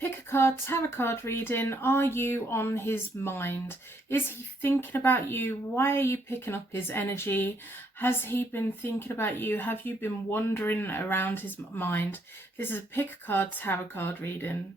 Pick a card, tarot card reading. Are you on his mind? Is he thinking about you? Why are you picking up his energy? Has he been thinking about you? Have you been wandering around his mind? This is a pick a card, tarot card reading.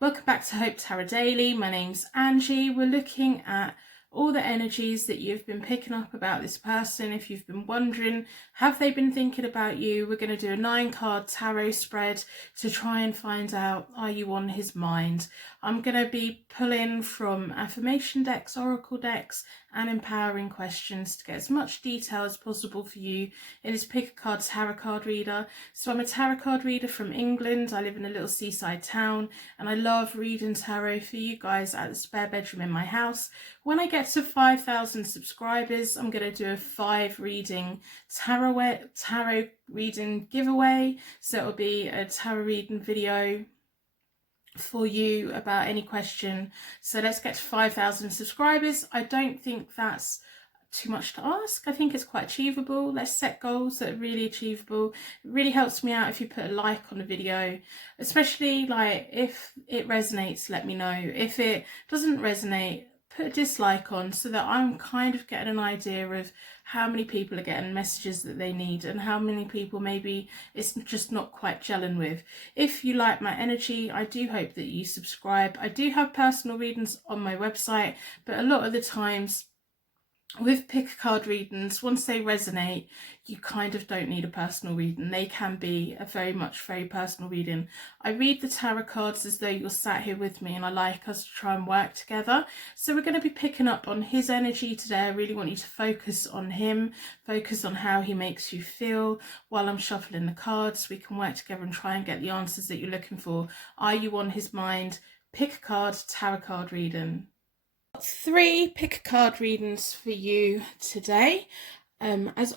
Welcome back to Hope Tarot Daily. My name's Angie. We're looking at all the energies that you've been picking up about this person. If you've been wondering, have they been thinking about you? We're going to do a 9-card tarot spread to try and find out, are you on his mind? I'm going to be pulling from affirmation decks, oracle decks, and empowering questions to get as much detail as possible for you in this pick a card tarot card reader. So I'm a tarot card reader from England. I live in a little seaside town, and I love reading tarot for you guys at the spare bedroom in my house. When I get to 5,000 subscribers, I'm going to do a 5 reading tarot reading giveaway. So it'll be a tarot reading video for you about any question. So let's get to 5,000 subscribers. I don't think that's too much to ask. I think it's quite achievable. Let's set goals that are really achievable. It really helps me out if you put a like on the video, especially like if it resonates, let me know. If it doesn't resonate, put a dislike on so that I'm kind of getting an idea of how many people are getting messages that they need and how many people maybe it's just not quite gelling with. If you like my energy, I do hope that you subscribe. I do have personal readings on my website, but a lot of the times with pick a card readings, once they resonate, you kind of don't need a personal reading. They can be a very personal reading. I read the tarot cards as though you're sat here with me, and I like us to try and work together. So we're going to be picking up on his energy today. I really want you to focus on him, focus on how he makes you feel. While I'm shuffling the cards, we can work together and try and get the answers that you're looking for. Are you on his mind? Pick a card, tarot card reading. 3 pick a card readings for you today. As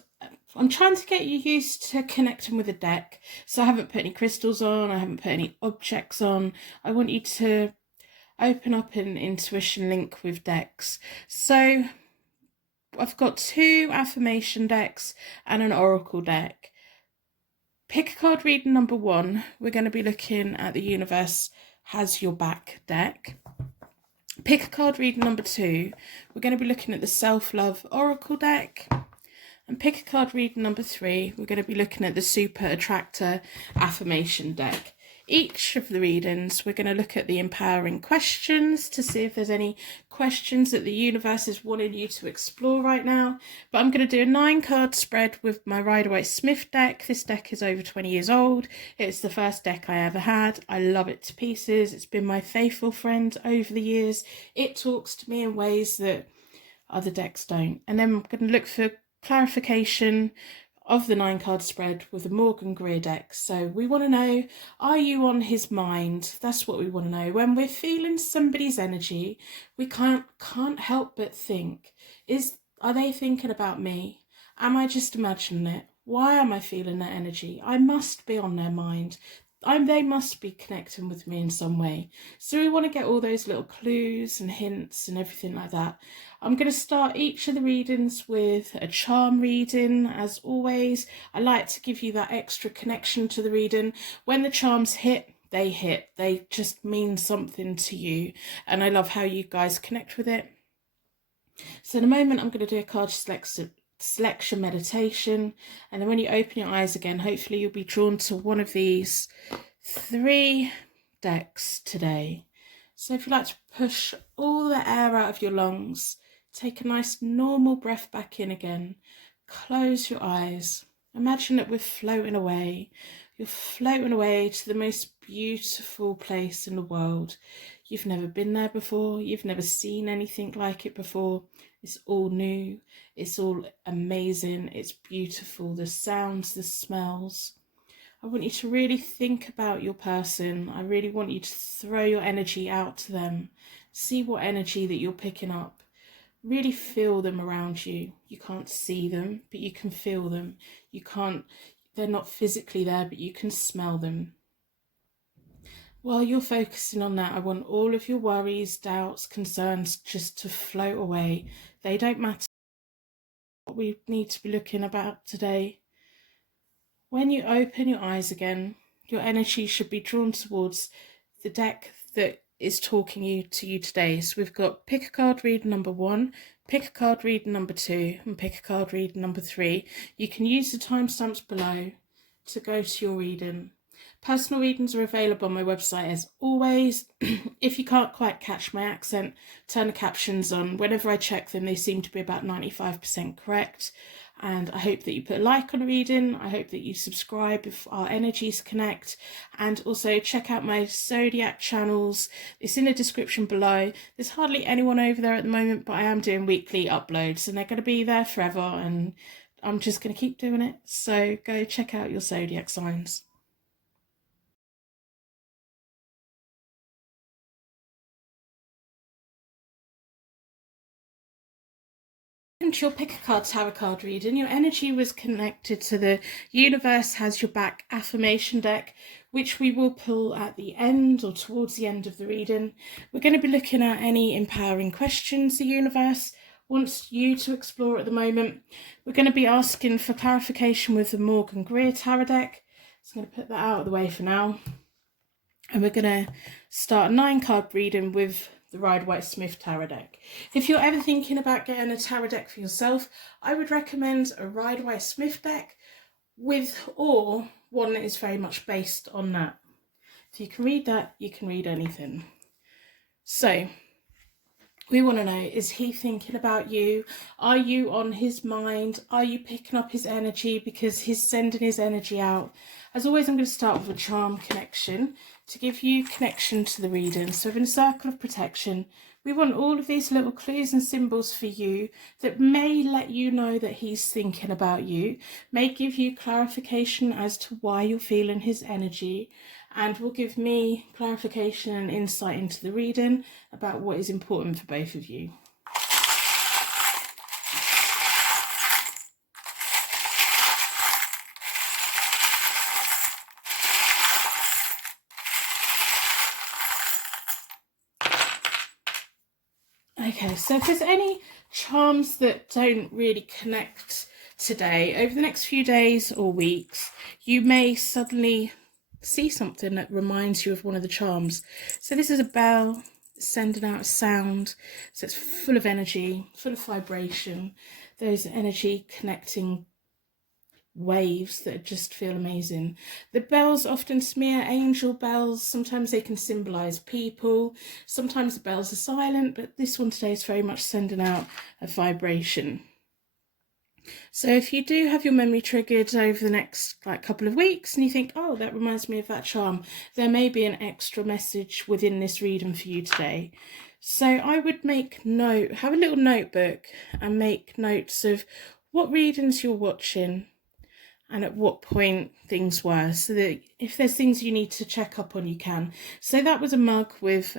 I'm trying to get you used to connecting with a deck, so I haven't put any crystals on, I haven't put any objects on. I want you to open up an intuition link with decks. So I've got 2 affirmation decks and an oracle deck. Pick a card reading number 1, we're going to be looking at the Universe Has Your Back deck. Pick a card reading number 2, we're going to be looking at the Self-Love Oracle deck. And pick a card reading number 3, we're going to be looking at the Super Attractor Affirmation deck. Each of the readings, we're going to look at the empowering questions to see if there's any questions that the universe is wanting you to explore right now. But I'm going to do a 9-card spread with my Rider-Waite-Smith deck. This deck is over 20 years old. It's the first deck I ever had. I love it to pieces. It's been my faithful friend over the years. It talks to me in ways that other decks don't. And then I'm going to look for clarification of the 9-card spread with the Morgan Greer deck. So we want to know, are you on his mind? That's what we want to know. When we're feeling somebody's energy, we can't help but think, are they thinking about me? Am I just imagining it? Why am I feeling that energy? I must be on their mind. They must be connecting with me in some way. So we want to get all those little clues and hints and everything like that. I'm going to start each of the readings with a charm reading. As always, I like to give you that extra connection to the reading. When the charms hit, they just mean something to you, and I love how you guys connect with it. So in a moment, I'm going to do a card selection meditation, and then when you open your eyes again, hopefully you'll be drawn to one of these 3 decks today. So if you like to push all the air out of your lungs, take a nice normal breath back in again, close your eyes, imagine that we're floating away. You're floating away to the most beautiful place in the world. You've never been there before. You've never seen anything like it before. It's all new. It's all amazing. It's beautiful. The sounds, the smells. I want you to really think about your person. I really want you to throw your energy out to them. See what energy that you're picking up. Really feel them around you. You can't see them, but you can feel them. They're not physically there, but you can smell them. While you're focusing on that, I want all of your worries, doubts, concerns just to float away. They don't matter. What we need to be looking about today. When you open your eyes again, your energy should be drawn towards the deck that is talking to you today. So we've got pick a card reader number 1, pick a card reader number 2, and pick a card reader number 3. You can use the timestamps below to go to your reading. Personal readings are available on my website as always. If you can't quite catch my accent, turn the captions on. Whenever I check them, they seem to be about 95% correct. And I hope that you put a like on a reading. I hope that you subscribe if our energies connect. And also check out my Zodiac channels. It's in the description below. There's hardly anyone over there at the moment, but I am doing weekly uploads and they're going to be there forever. And I'm just going to keep doing it. So go check out your Zodiac signs. To your pick a card tarot card reading, your energy was connected to the universe has your back affirmation deck, which we will pull at the end or towards the end of the reading. We're going to be looking at any empowering questions the universe wants you to explore at the moment. We're going to be asking for clarification with the Morgan Greer tarot deck. So I'm going to put that out of the way for now. And we're going to start a 9-card reading with the Rider-Waite-Smith tarot deck. If you're ever thinking about getting a tarot deck for yourself, I would recommend a Rider-Waite-Smith deck with or one that is very much based on that. If you can read that, you can read anything. So we want to know, is he thinking about you? Are you on his mind? Are you picking up his energy because he's sending his energy out? As always, I'm going to start with a charm connection to give you connection to the reading. So in a circle of protection, we want all of these little clues and symbols for you that may let you know that he's thinking about you, may give you clarification as to why you're feeling his energy, and will give me clarification and insight into the reading about what is important for both of you. Okay, so if there's any charms that don't really connect today, over the next few days or weeks, you may suddenly see something that reminds you of one of the charms. So this is a bell sending out a sound, so it's full of energy, full of vibration, those energy connecting waves that just feel amazing. The bells often smear angel bells. Sometimes they can symbolize people, sometimes the bells are silent, but this one today is very much sending out a vibration. So if you do have your memory triggered over the next couple of weeks and you think, oh, that reminds me of that charm, there may be an extra message within this reading for you today. So I would make note, have a little notebook and make notes of what readings you're watching and at what point things were, so that if there's things you need to check up on, you can. So that was a mug with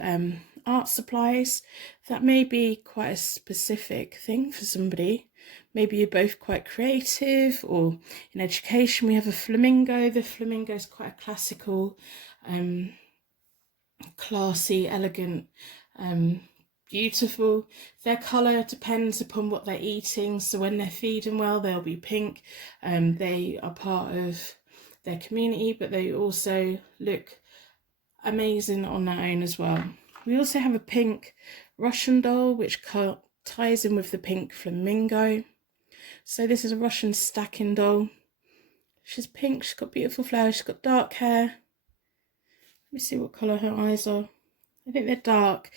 art supplies. That may be quite a specific thing for somebody. Maybe you're both quite creative, or in education we have a flamingo. The flamingo is quite a classical, classy, elegant, beautiful. Their colour depends upon what they're eating. So when they're feeding well, they'll be pink. They are part of their community, but they also look amazing on their own as well. We also have a pink Russian doll, which ties in with the pink flamingo. So this is a Russian stacking doll. She's pink, she's got beautiful flowers, she's got dark hair. Let me see what colour her eyes are. I think they're dark.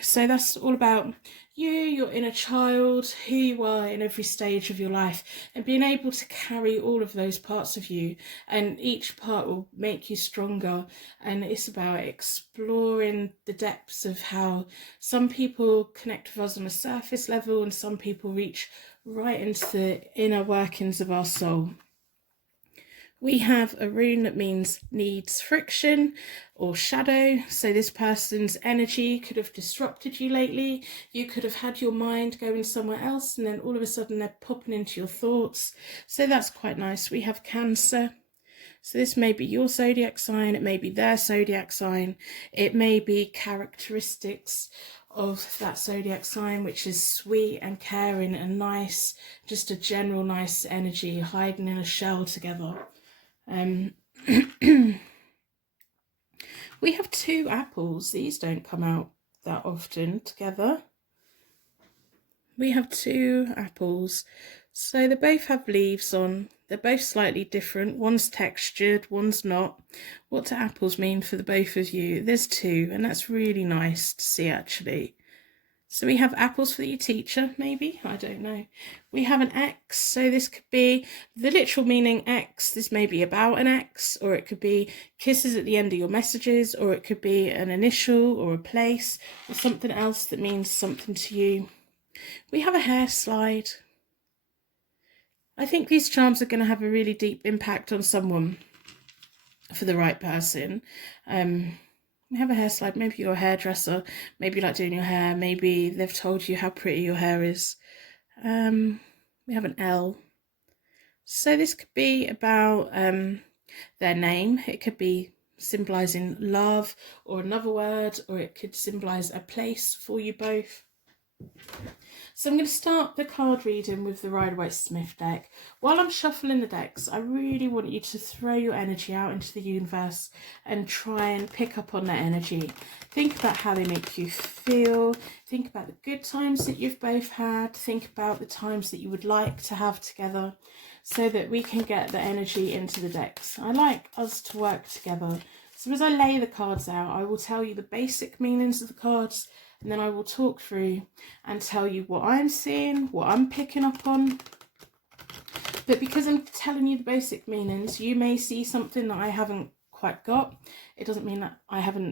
So that's all about you, your inner child, who you are in every stage of your life, and being able to carry all of those parts of you, and each part will make you stronger. And it's about exploring the depths of how some people connect with us on a surface level and some people reach right into the inner workings of our soul. We have a rune that means needs friction or shadow. So this person's energy could have disrupted you lately. You could have had your mind going somewhere else and then all of a sudden they're popping into your thoughts. So that's quite nice. We have Cancer. So this may be your zodiac sign. It may be their zodiac sign. It may be characteristics of that zodiac sign, which is sweet and caring and nice. Just a general nice energy, hiding in a shell together. We have 2 apples. These don't come out that often together. We have 2 apples. So they both have leaves on. They're both slightly different. One's textured, one's not. What do apples mean for the both of you? There's 2, and that's really nice to see, actually. So we have apples for your teacher, maybe, I don't know. We have an X, so this could be the literal meaning X. This may be about an X, or it could be kisses at the end of your messages, or it could be an initial or a place, or something else that means something to you. We have a hair slide. I think these charms are going to have a really deep impact on someone for the right person. We have a hair slide. Maybe you're a hairdresser. Maybe you like doing your hair. Maybe they've told you how pretty your hair is. We have an L. So this could be about their name. It could be symbolising love or another word, or it could symbolise a place for you both. So I'm going to start the card reading with the Rider-Waite-Smith deck. While I'm shuffling the decks, I really want you to throw your energy out into the universe and try and pick up on that energy. Think about how they make you feel. Think about the good times that you've both had. Think about the times that you would like to have together, so that we can get the energy into the decks. I like us to work together. So as I lay the cards out, I will tell you the basic meanings of the cards, and then I will talk through and tell you what I'm seeing, what I'm picking up on. But because I'm telling you the basic meanings, you may see something that I haven't quite got. It doesn't mean that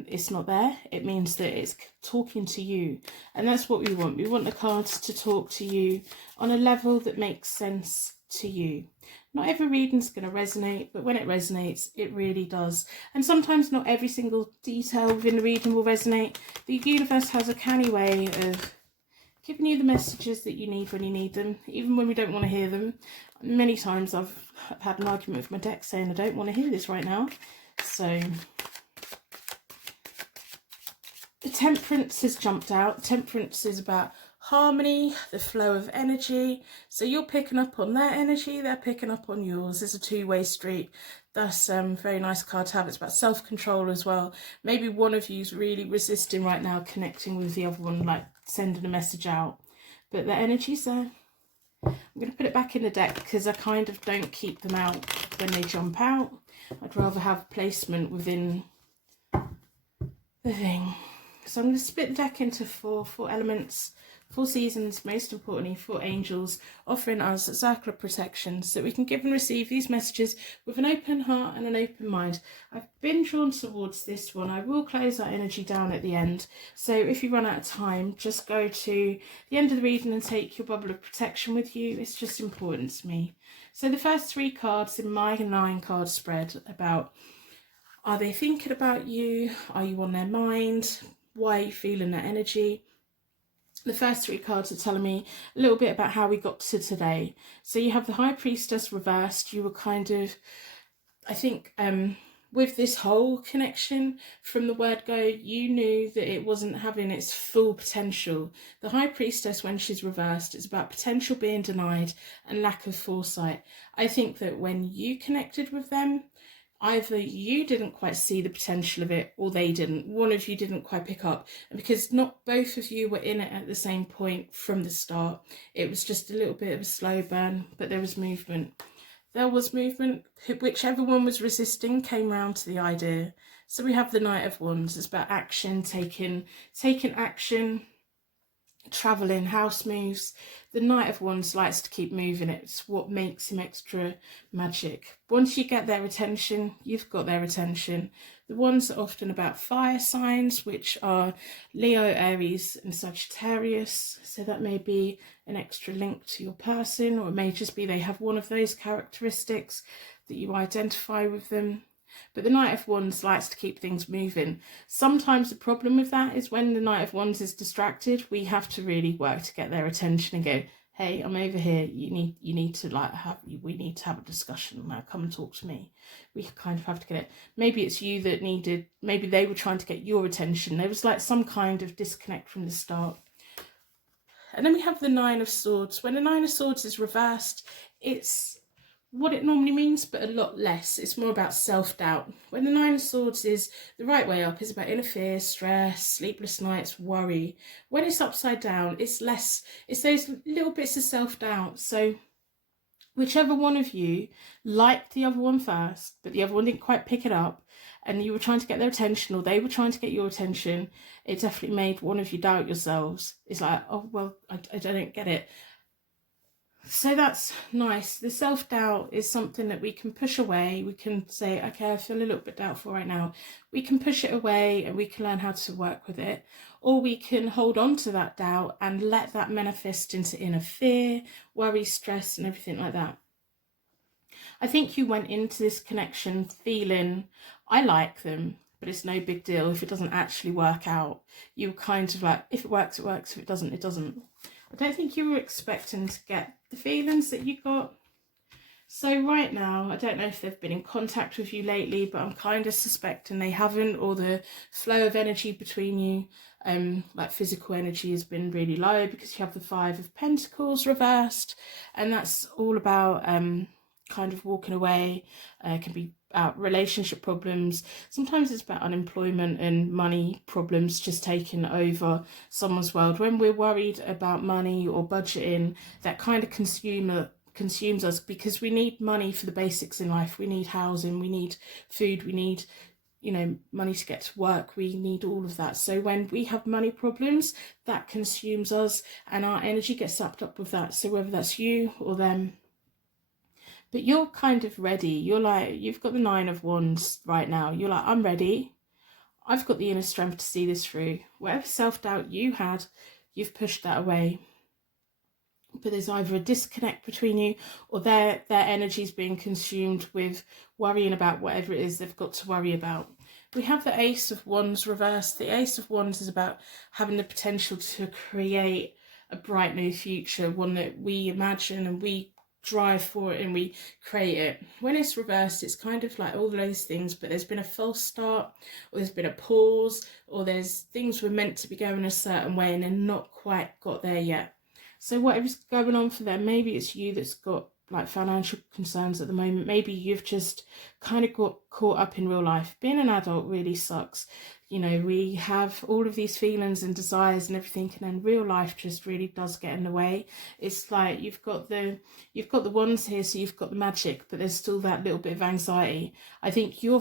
it's not there. It means that it's talking to you. And that's what we want. We want the cards to talk to you on a level that makes sense to you. Not every reading's going to resonate, but when it resonates, it really does. And sometimes not every single detail within the reading will resonate. The universe has a canny way of giving you the messages that you need when you need them, even when we don't want to hear them. Many times I've had an argument with my deck saying I don't want to hear this right now. So the Temperance has jumped out. Temperance is about harmony, the flow of energy. So you're picking up on their energy, they're picking up on yours. It's a two-way street. That's a very nice card to have. It's about self-control as well. Maybe one of you's really resisting right now connecting with the other one, like sending a message out. But the energy's there. I'm going to put it back in the deck because I kind of don't keep them out when they jump out. I'd rather have placement within the thing. So I'm going to split the deck into four elements, 4 seasons, most importantly 4 angels, offering us a circle of protection so that we can give and receive these messages with an open heart and an open mind. I've been drawn towards this one. I will close that energy down at the end. So if you run out of time, just go to the end of the reading and take your bubble of protection with you. It's just important to me. So the first 3 cards in my 9 card spread about, are they thinking about you? Are you on their mind? Why are you feeling that energy? The first 3 cards are telling me a little bit about how we got to today. So you have the High Priestess reversed. You were kind of, I think, with this whole connection from the word go, you knew that it wasn't having its full potential. The High Priestess, when she's reversed, is about potential being denied and lack of foresight. I think that when you connected with them, either you didn't quite see the potential of it or they didn't. One of you didn't quite pick up. And because not both of you were in it at the same point from the start, it was just a little bit of a slow burn, but there was movement. There was movement. Whichever one was resisting came round to the idea. So we have the Knight of Wands. It's about action, taking action, travelling, house moves. The Knight of Wands likes to keep moving. It's what makes him extra magic. Once you get their attention, you've got their attention. The Wands are often about fire signs, which are Leo, Aries and Sagittarius. So that may be an extra link to your person, or it may just be they have one of those characteristics that you identify with them. But the Knight of Wands likes to keep things moving. Sometimes the problem with that is when the Knight of Wands is distracted, we have to really work to get their attention and go, hey, I'm over here. You need to we need to have a discussion now. Come and talk to me. We kind of have to get it. Maybe it's you that needed, maybe they were trying to get your attention. There was like some kind of disconnect from the start. And then we have the Nine of Swords. When the Nine of Swords is reversed, it's what it normally means, but a lot less. It's more about self-doubt. When the Nine of Swords is the right way up, it's about inner fear, stress, sleepless nights, worry. When it's upside down, it's less, it's those little bits of self-doubt. So whichever one of you liked the other one first, but the other one didn't quite pick it up, and you were trying to get their attention, or they were trying to get your attention, it definitely made one of you doubt yourselves. It's like, oh, well, I don't get it. So that's nice. The self-doubt is something that we can push away. We can say, okay, I feel a little bit doubtful right now. We can push it away and we can learn how to work with it. Or we can hold on to that doubt and let that manifest into inner fear, worry, stress, and everything like that. I think you went into this connection feeling, I like them, but it's no big deal if it doesn't actually work out. You were kind of like, if it works, it works. If it doesn't, it doesn't. I don't think you were expecting to get the feelings that you got. So right now, I don't know if they've been in contact with you lately, but I'm kind of suspecting they haven't, or the flow of energy between you, like physical energy, has been really low because you have the Five of Pentacles reversed, and that's all about kind of walking away. It can be about relationship problems. Sometimes it's about unemployment and money problems just taking over someone's world. When we're worried about money or budgeting, that kind of consumes us, because we need money for the basics in life. We need housing, we need food, we need, you know, money to get to work. We need all of that. So when we have money problems, that consumes us and our energy gets sucked up with that. So whether that's you or them, but you're kind of ready. You're like, you've got the Nine of Wands right now. You're like, I'm ready. I've got the inner strength to see this through. Whatever self-doubt you had, you've pushed that away. But there's either a disconnect between you, or their energy's being consumed with worrying about whatever it is they've got to worry about. We have the Ace of Wands reversed. The Ace of Wands is about having the potential to create a bright new future, one that we imagine and we drive for it and we create it. When it's reversed, it's kind of like all those things, but there's been a false start, or there's been a pause, or there's things were meant to be going a certain way and they're not quite got there yet. So whatever's going on for them, maybe it's you that's got like financial concerns at the moment. Maybe you've just kind of got caught up in real life. Being an adult really sucks. You know, we have all of these feelings and desires and everything, and then real life just really does get in the way. It's like you've got the wands here, so you've got the magic, but there's still that little bit of anxiety. I think you're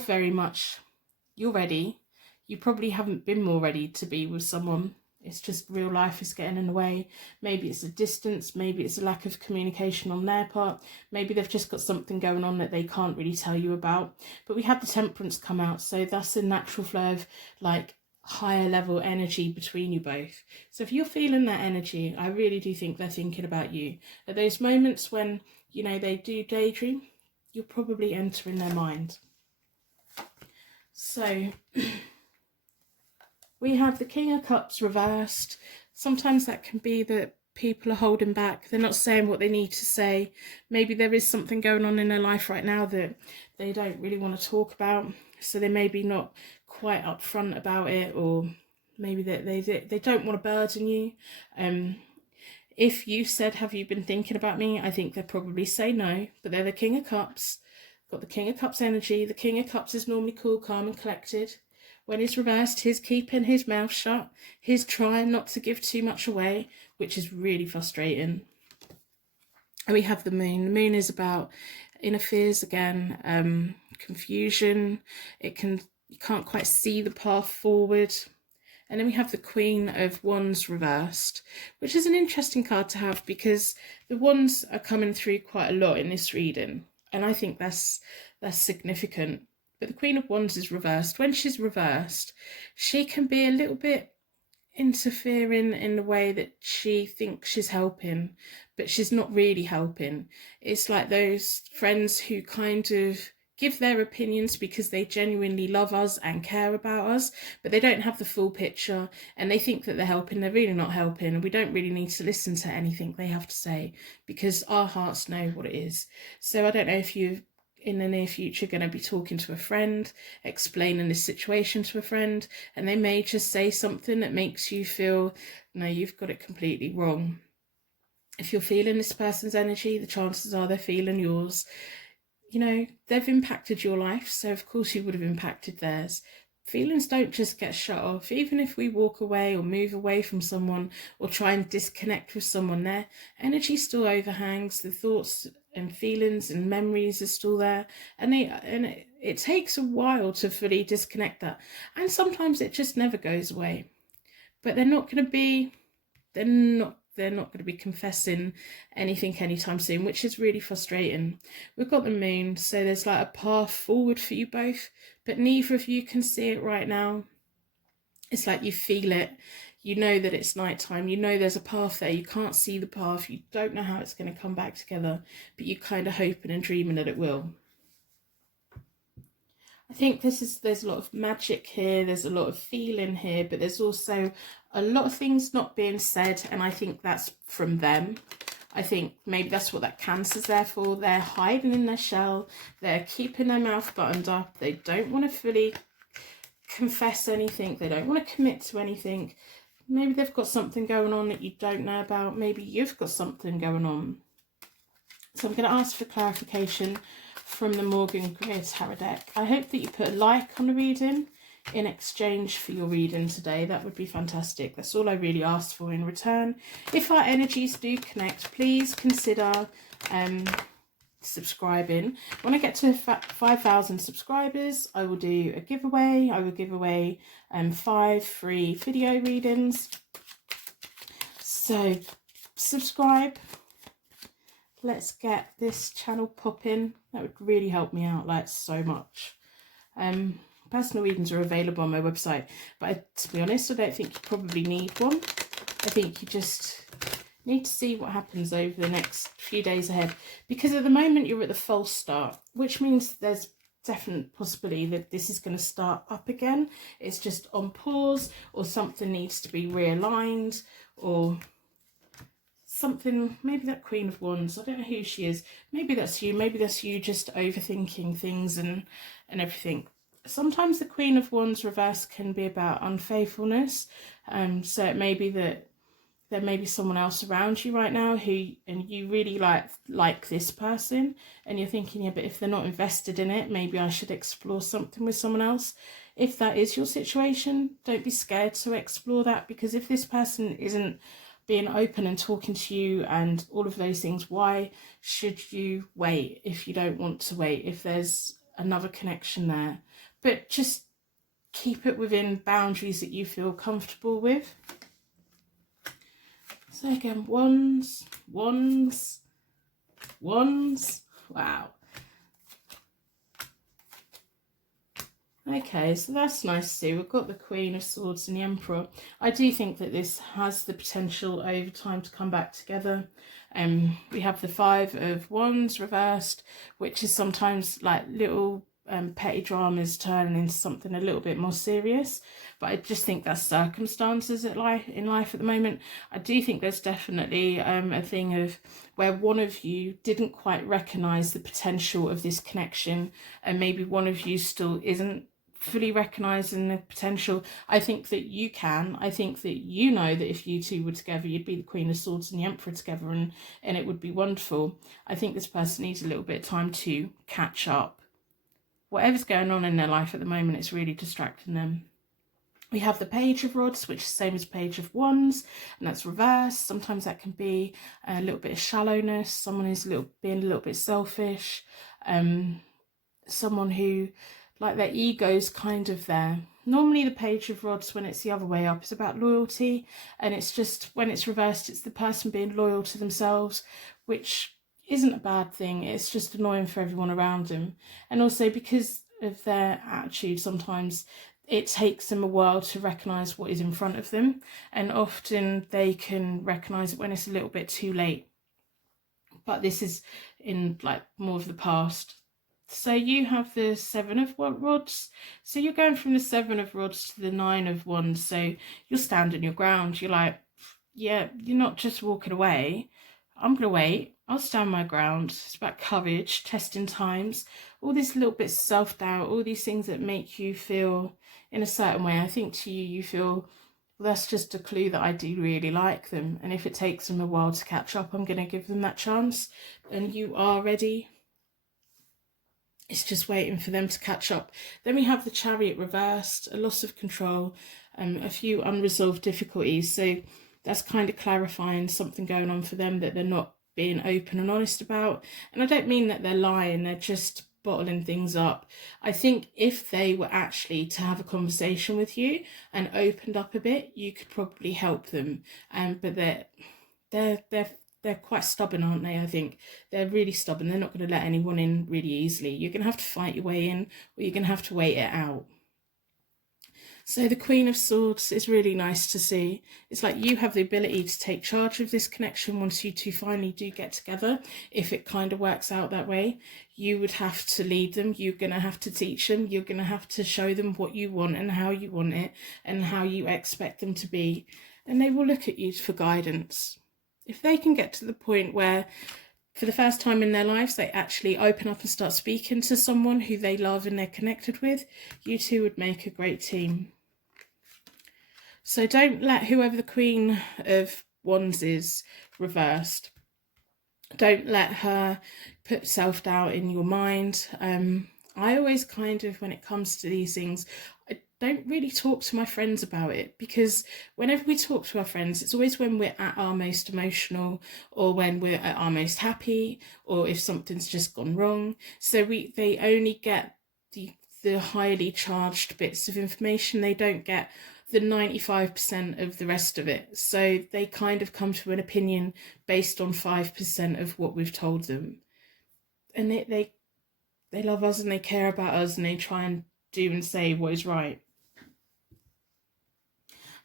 ready. You probably haven't been more ready to be with someone. It's just real life is getting in the way. Maybe it's a distance, maybe it's a lack of communication on their part, maybe they've just got something going on that they can't really tell you about. But we had the Temperance come out, so that's a natural flow of like higher level energy between you both. So if you're feeling that energy, I really do think they're thinking about you. At those moments when, you know, they do daydream, you'll probably enter in their mind. So we have the King of Cups reversed. Sometimes that can be that people are holding back. They're not saying what they need to say. Maybe there is something going on in their life right now that they don't really want to talk about. So they may be not quite upfront about it, or maybe they don't want to burden you. If you said, have you been thinking about me? I think they'd probably say no, but they're the King of Cups. Got the King of Cups energy. The King of Cups is normally cool, calm and collected. When it's reversed, he's keeping his mouth shut. He's trying not to give too much away, which is really frustrating. And we have the Moon. The Moon is about inner fears again, confusion. You can't quite see the path forward. And then we have the Queen of Wands reversed, which is an interesting card to have because the Wands are coming through quite a lot in this reading. And I think that's significant. But the Queen of Wands is reversed. When she's reversed, she can be a little bit interfering in the way that she thinks she's helping, but she's not really helping. It's like those friends who kind of give their opinions because they genuinely love us and care about us, but they don't have the full picture and they think that they're helping. They're really not helping, and we don't really need to listen to anything they have to say because our hearts know what it is. So I don't know if you've in the near future going to be talking to a friend, explaining this situation to a friend, and they may just say something that makes you feel, no, you've got it completely wrong. If you're feeling this person's energy, the chances are they're feeling yours. you know, they've impacted your life, so of course you would have impacted theirs. Feelings don't just get shut off. Even if we walk away or move away from someone or try and disconnect with someone, their energy still overhangs. The thoughts and feelings and memories are still there, and it takes a while to fully disconnect that. And sometimes it just never goes away. But they're not going to be confessing anything anytime soon, which is really frustrating. We've got the moon, so there's like a path forward for you both, but neither of you can see it right now. It's like you feel it. You know that it's nighttime. You know there's a path there. You can't see the path. You don't know how it's going to come back together, but you kind of hoping and dreaming that it will. I think there's a lot of magic here, there's a lot of feeling here, but there's also a lot of things not being said, and I think that's from them. I think maybe that's what that Cancer's there for. They're hiding in their shell, they're keeping their mouth buttoned up, they don't want to fully confess anything, they don't want to commit to anything. Maybe they've got something going on that you don't know about, maybe you've got something going on. So I'm going to ask for clarification from the Morgan Greer Tarot deck. I hope that you put a like on the reading in exchange for your reading today. That would be fantastic. That's all I really asked for in return. If our energies do connect, please consider subscribing. When I get to 5,000 subscribers, I will do a giveaway. I will give away 5 free video readings. So subscribe. Let's get this channel popping. That would really help me out, like, so much. Personal readings are available on my website, but to be honest, I don't think you probably need one. I think you just need to see what happens over the next few days ahead, because at the moment you're at the false start, which means there's definite possibility that this is going to start up again. It's just on pause, or something needs to be realigned, or something. Maybe that Queen of Wands, I don't know who she is, maybe that's you just overthinking things and everything. Sometimes the Queen of Wands reverse can be about unfaithfulness, so it may be that there may be someone else around you right now and you really like this person, and you're thinking, yeah, but if they're not invested in it, maybe I should explore something with someone else. If that is your situation, don't be scared to explore that, because if this person isn't being open and talking to you and all of those things, why should you wait if you don't want to wait, if there's another connection there? But just keep it within boundaries that you feel comfortable with. So again, wands, wands, wands. Wow. Okay, so that's nice to see. We've got the Queen of Swords and the Emperor. I do think that this has the potential over time to come back together. We have the Five of Wands reversed, which is sometimes like little petty dramas turning into something a little bit more serious. But I just think that's circumstances in life at the moment. I do think there's definitely a thing of where one of you didn't quite recognise the potential of this connection, and maybe one of you still isn't fully recognising the potential. I think that you can. I think that you know that if you two were together, you'd be the Queen of Swords and the Emperor together, and it would be wonderful. I think this person needs a little bit of time to catch up. Whatever's going on in their life at the moment, it's really distracting them. We have the Page of Rods, which is the same as Page of Wands, and that's reversed. Sometimes that can be a little bit of shallowness. Someone is being a little bit selfish. Someone who, like, their ego's kind of there. Normally the Page of Rods, when it's the other way up, is about loyalty, and it's just, when it's reversed, it's the person being loyal to themselves, which isn't a bad thing. It's just annoying for everyone around them. And also because of their attitude, sometimes it takes them a while to recognise what is in front of them, and often they can recognise it when it's a little bit too late. But this is in like more of the past. So you have the Seven of Rods. So you're going from the Seven of Rods to the Nine of Wands. So you're standing your ground. You're like, yeah, you're not just walking away. I'm going to wait. I'll stand my ground. It's about courage, testing times, all these little bits of self-doubt, all these things that make you feel in a certain way. I think to you, you feel, well, that's just a clue that I do really like them. And if it takes them a while to catch up, I'm going to give them that chance. And you are ready. It's just waiting for them to catch up. Then we have the Chariot reversed, a loss of control, a few unresolved difficulties. So that's kind of clarifying something going on for them that they're not being open and honest about. And I don't mean that they're lying, they're just bottling things up. I think if they were actually to have a conversation with you and opened up a bit, you could probably help them. But they're quite stubborn, aren't they? I think they're really stubborn. They're not going to let anyone in really easily. You're going to have to fight your way in, or you're going to have to wait it out. So the Queen of Swords is really nice to see. It's like you have the ability to take charge of this connection once you two finally do get together. If it kind of works out that way, you would have to lead them. You're going to have to teach them. You're going to have to show them what you want and how you want it and how you expect them to be. And they will look at you for guidance. If they can get to the point where for the first time in their lives they actually open up and start speaking to someone who they love and they're connected with, you two would make a great team. So don't let whoever the Queen of Wands is reversed, don't let her put self-doubt in your mind. I always kind of, when it comes to these things, I don't really talk to my friends about it, because whenever we talk to our friends, it's always when we're at our most emotional or when we're at our most happy or if something's just gone wrong. So they only get the highly charged bits of information. They don't get the 95% of the rest of it. So they kind of come to an opinion based on 5% of what we've told them. And they love us and they care about us and they try and do and say what is right.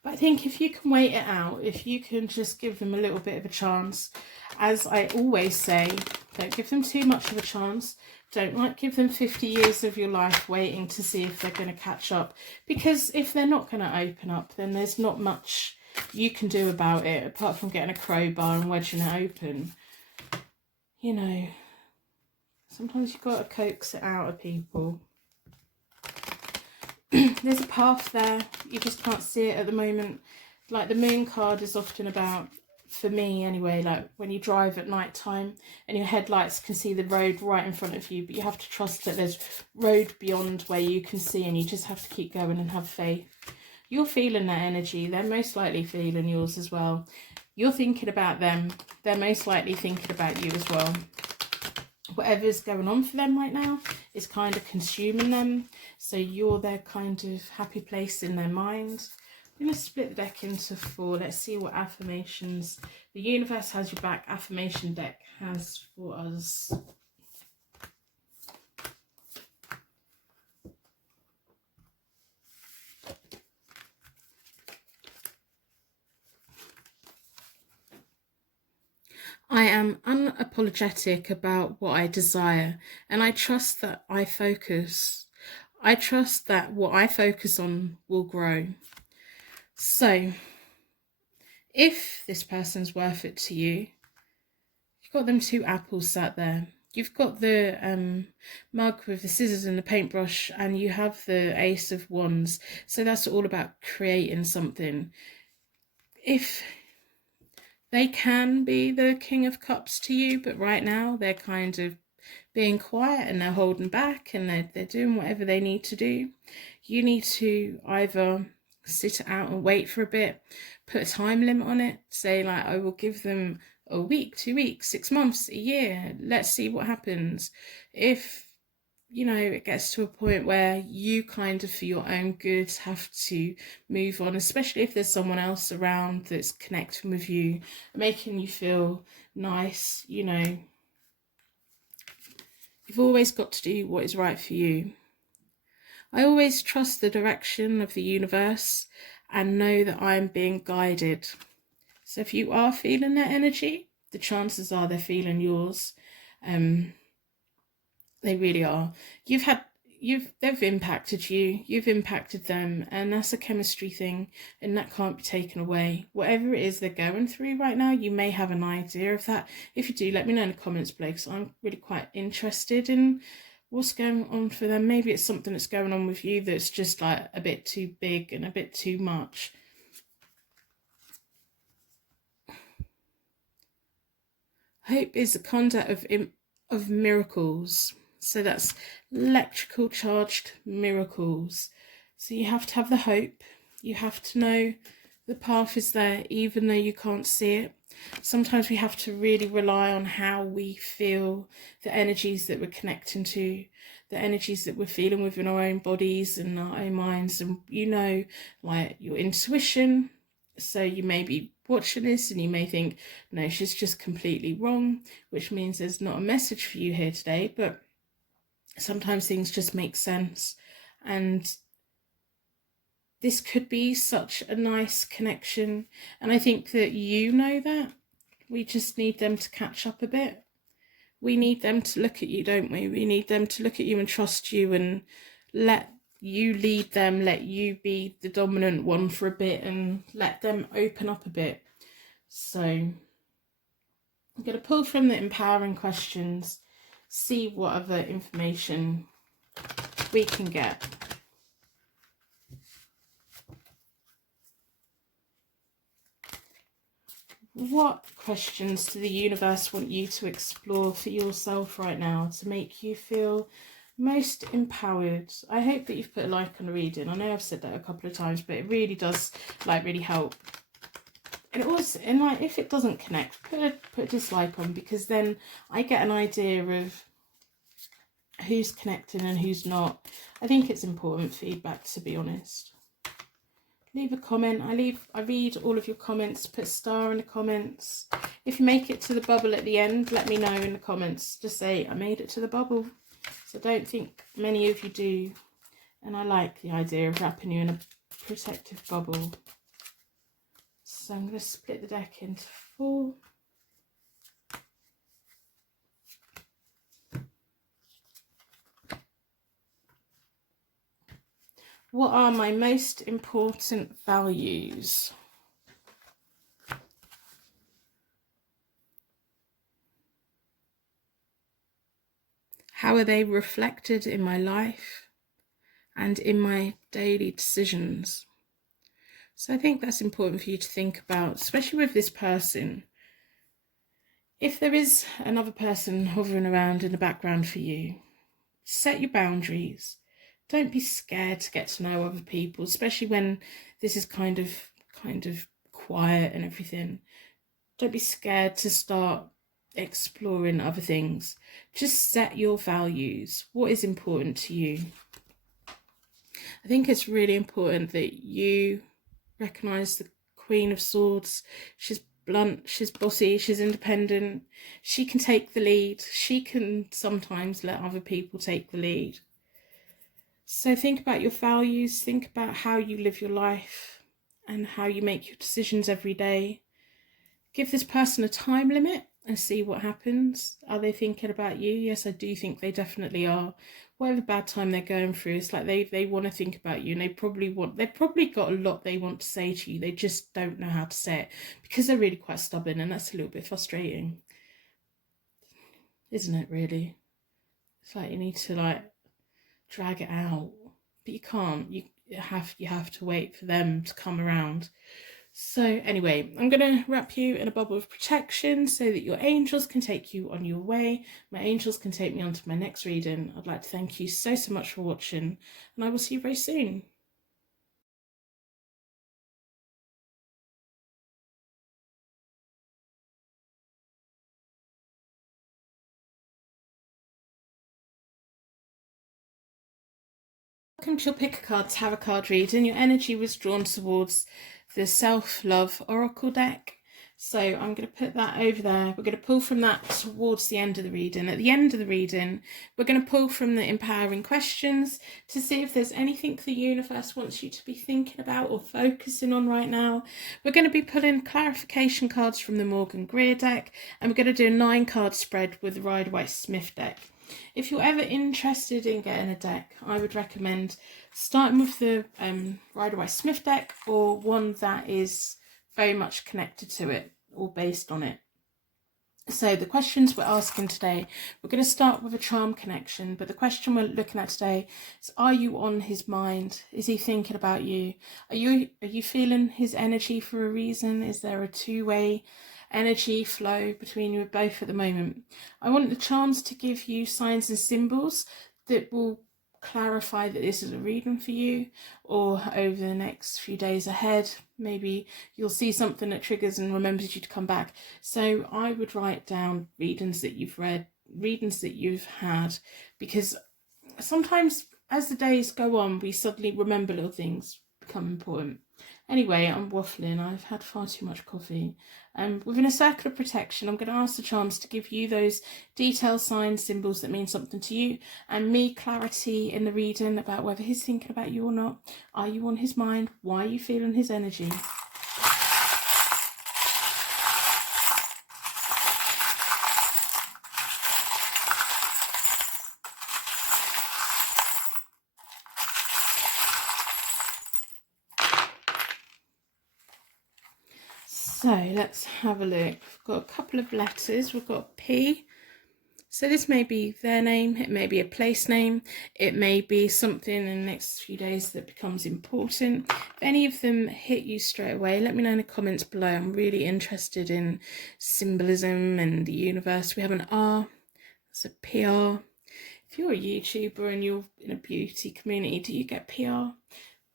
But I think if you can wait it out, if you can just give them a little bit of a chance, as I always say, don't give them too much of a chance. Don't give them 50 years of your life waiting to see if they're going to catch up. Because if they're not going to open up, then there's not much you can do about it, apart from getting a crowbar and wedging it open. You know, sometimes you've got to coax it out of people. There's a path there, you just can't see it at the moment. Like the Moon card is often about, for me anyway, like when you drive at night time and your headlights can see the road right in front of you, but you have to trust that there's road beyond where you can see, and you just have to keep going and have faith. You're feeling that energy, they're most likely feeling yours as well. You're thinking about them, they're most likely thinking about you as well. Whatever's going on for them right now is kind of consuming them, so you're their kind of happy place in their mind. I'm going to split the deck into 4. Let's see what affirmations the universe has your back affirmation deck has for us. I am unapologetic about what I desire, and I trust that I trust that what I focus on will grow. So, if this person's worth it to you, you've got them 2 apples sat there. You've got the mug with the scissors and the paintbrush, and you have the Ace of Wands. So that's all about creating something. If they can be the King of Cups to you, but right now they're kind of being quiet and they're holding back and they're doing whatever they need to do. You need to either sit it out and wait for a bit, put a time limit on it, say like, I will give them a week, 2 weeks, 6 months, a year, let's see what happens. If you know, it gets to a point where you kind of, for your own good, have to move on, especially if there's someone else around that's connecting with you, making you feel nice, you know. You've always got to do what is right for you. I always trust the direction of the universe and know that I'm being guided. So if you are feeling that energy, the chances are they're feeling yours. They really are. They've impacted you, you've impacted them, and that's a chemistry thing, and that can't be taken away. Whatever it is they're going through right now, you may have an idea of that. If you do, let me know in the comments below, because I'm really quite interested in what's going on for them. Maybe it's something that's going on with you that's just like a bit too big and a bit too much. Hope is the conduct of miracles. So that's electrical charged miracles. So you have to have the hope. You have to know the path is there, even though you can't see it. Sometimes we have to really rely on how we feel, the energies that we're connecting to, the energies that we're feeling within our own bodies and our own minds. And you know, like your intuition. So you may be watching this and you may think, no, she's just completely wrong, which means there's not a message for you here today. But sometimes things just make sense. And this could be such a nice connection. And I think that you know that. We just need them to catch up a bit. We need them to look at you, don't we? We need them to look at you and trust you and let you lead them, let you be the dominant one for a bit and let them open up a bit. So I'm going to pull from the empowering questions, see what other information we can get. What questions do the universe want you to explore for yourself right now to make you feel most empowered? I hope that you've put a like on the reading. I know I've said that a couple of times, but it really does really help. And it was, and like, if it doesn't connect, put a dislike on, because then I get an idea of who's connecting and who's not. I think it's important feedback, to be honest. Leave a comment. I read all of your comments. Put a star in the comments. If you make it to the bubble at the end, let me know in the comments. Just say, I made it to the bubble. So I don't think many of you do. And I like the idea of wrapping you in a protective bubble. So I'm going to split the deck into 4. What are my most important values? How are they reflected in my life and in my daily decisions? So I think that's important for you to think about, especially with this person. If there is another person hovering around in the background for you, set your boundaries. Don't be scared to get to know other people, especially when this is kind of quiet and everything. Don't be scared to start exploring other things. Just set your values. What is important to you? I think it's really important that you recognize the Queen of Swords. She's blunt, she's bossy, she's independent. She can take the lead. She can sometimes let other people take the lead. So think about your values, think about how you live your life and how you make your decisions every day. Give this person a time limit and see what happens. Are they thinking about you? Yes, I do think they definitely are. Whatever bad time they're going through, it's like they want to think about you, and they've probably got a lot they want to say to you. They just don't know how to say it because they're really quite stubborn, and that's a little bit frustrating, isn't it, really? It's like you need to drag it out, but you can't. You have to wait for them to come around. So anyway, I'm going to wrap you in a bubble of protection so that your angels can take you on your way. My angels can take me on to my next reading. I'd like to thank you so much for watching, and I will see you very soon. Welcome to your Pick a Card Tarot card reading. Your energy was drawn towards the Self-Love Oracle deck. So I'm going to put that over there. We're going to pull from that towards the end of the reading. At the end of the reading, we're going to pull from the empowering questions to see if there's anything the universe wants you to be thinking about or focusing on right now. We're going to be pulling clarification cards from the Morgan Greer deck, and we're going to do a 9-card spread with the Rider-Waite-Smith deck. If you're ever interested in getting a deck, I would recommend starting with the Rider-Waite-Smith deck, or one that is very much connected to it or based on it. So the questions we're asking today, we're going to start with a charm connection, but the question we're looking at today is, are you on his mind? Is he thinking about you? Are you feeling his energy for a reason? Is there a two-way energy flow between you both at the moment. I want the charms to give you signs and symbols that will clarify that this is a reading for you, or over the next few days ahead, maybe you'll see something that triggers and remembers you to come back. So I would write down readings that you've read, readings that you've had, because sometimes as the days go on, we suddenly remember little things become important. Anyway, I'm waffling. I've had far too much coffee. Within a circle of protection, I'm going to ask the charms to give you those detailed signs, symbols that mean something to you, and me clarity in the reading about whether he's thinking about you or not. Are you on his mind? Why are you feeling his energy? So let's have a look. We've got a couple of letters. We've got P. So this may be their name. It may be a place name. It may be something in the next few days that becomes important. If any of them hit you straight away, let me know in the comments below. I'm really interested in symbolism and the universe. We have an R. That's a PR. If you're a YouTuber and you're in a beauty community, do you get PR?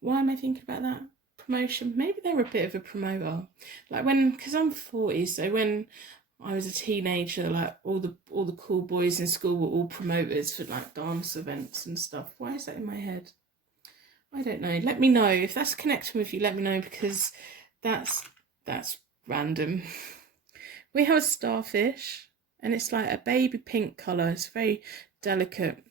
Why am I thinking about that? Promotion. Maybe they're a bit of a promoter. Like because I'm 40, so when I was a teenager, like all the cool boys in school were all promoters for like dance events and stuff. Why is that in my head? I don't know. Let me know if that's connecting with you. Let me know, because that's random. We have a starfish, and it's like a baby pink colour. It's very delicate.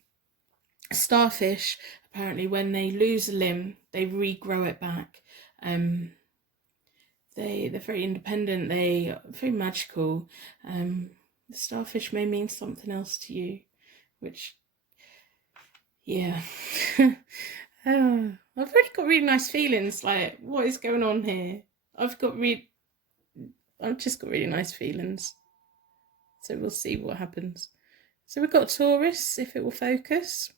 Starfish, apparently, when they lose a limb, they regrow it back. They're very independent. They are very magical. The starfish may mean something else to you, which, yeah. I've already got really nice feelings. Like, what is going on here? I've just got really nice feelings. So we'll see what happens. So we've got Taurus, if it will focus.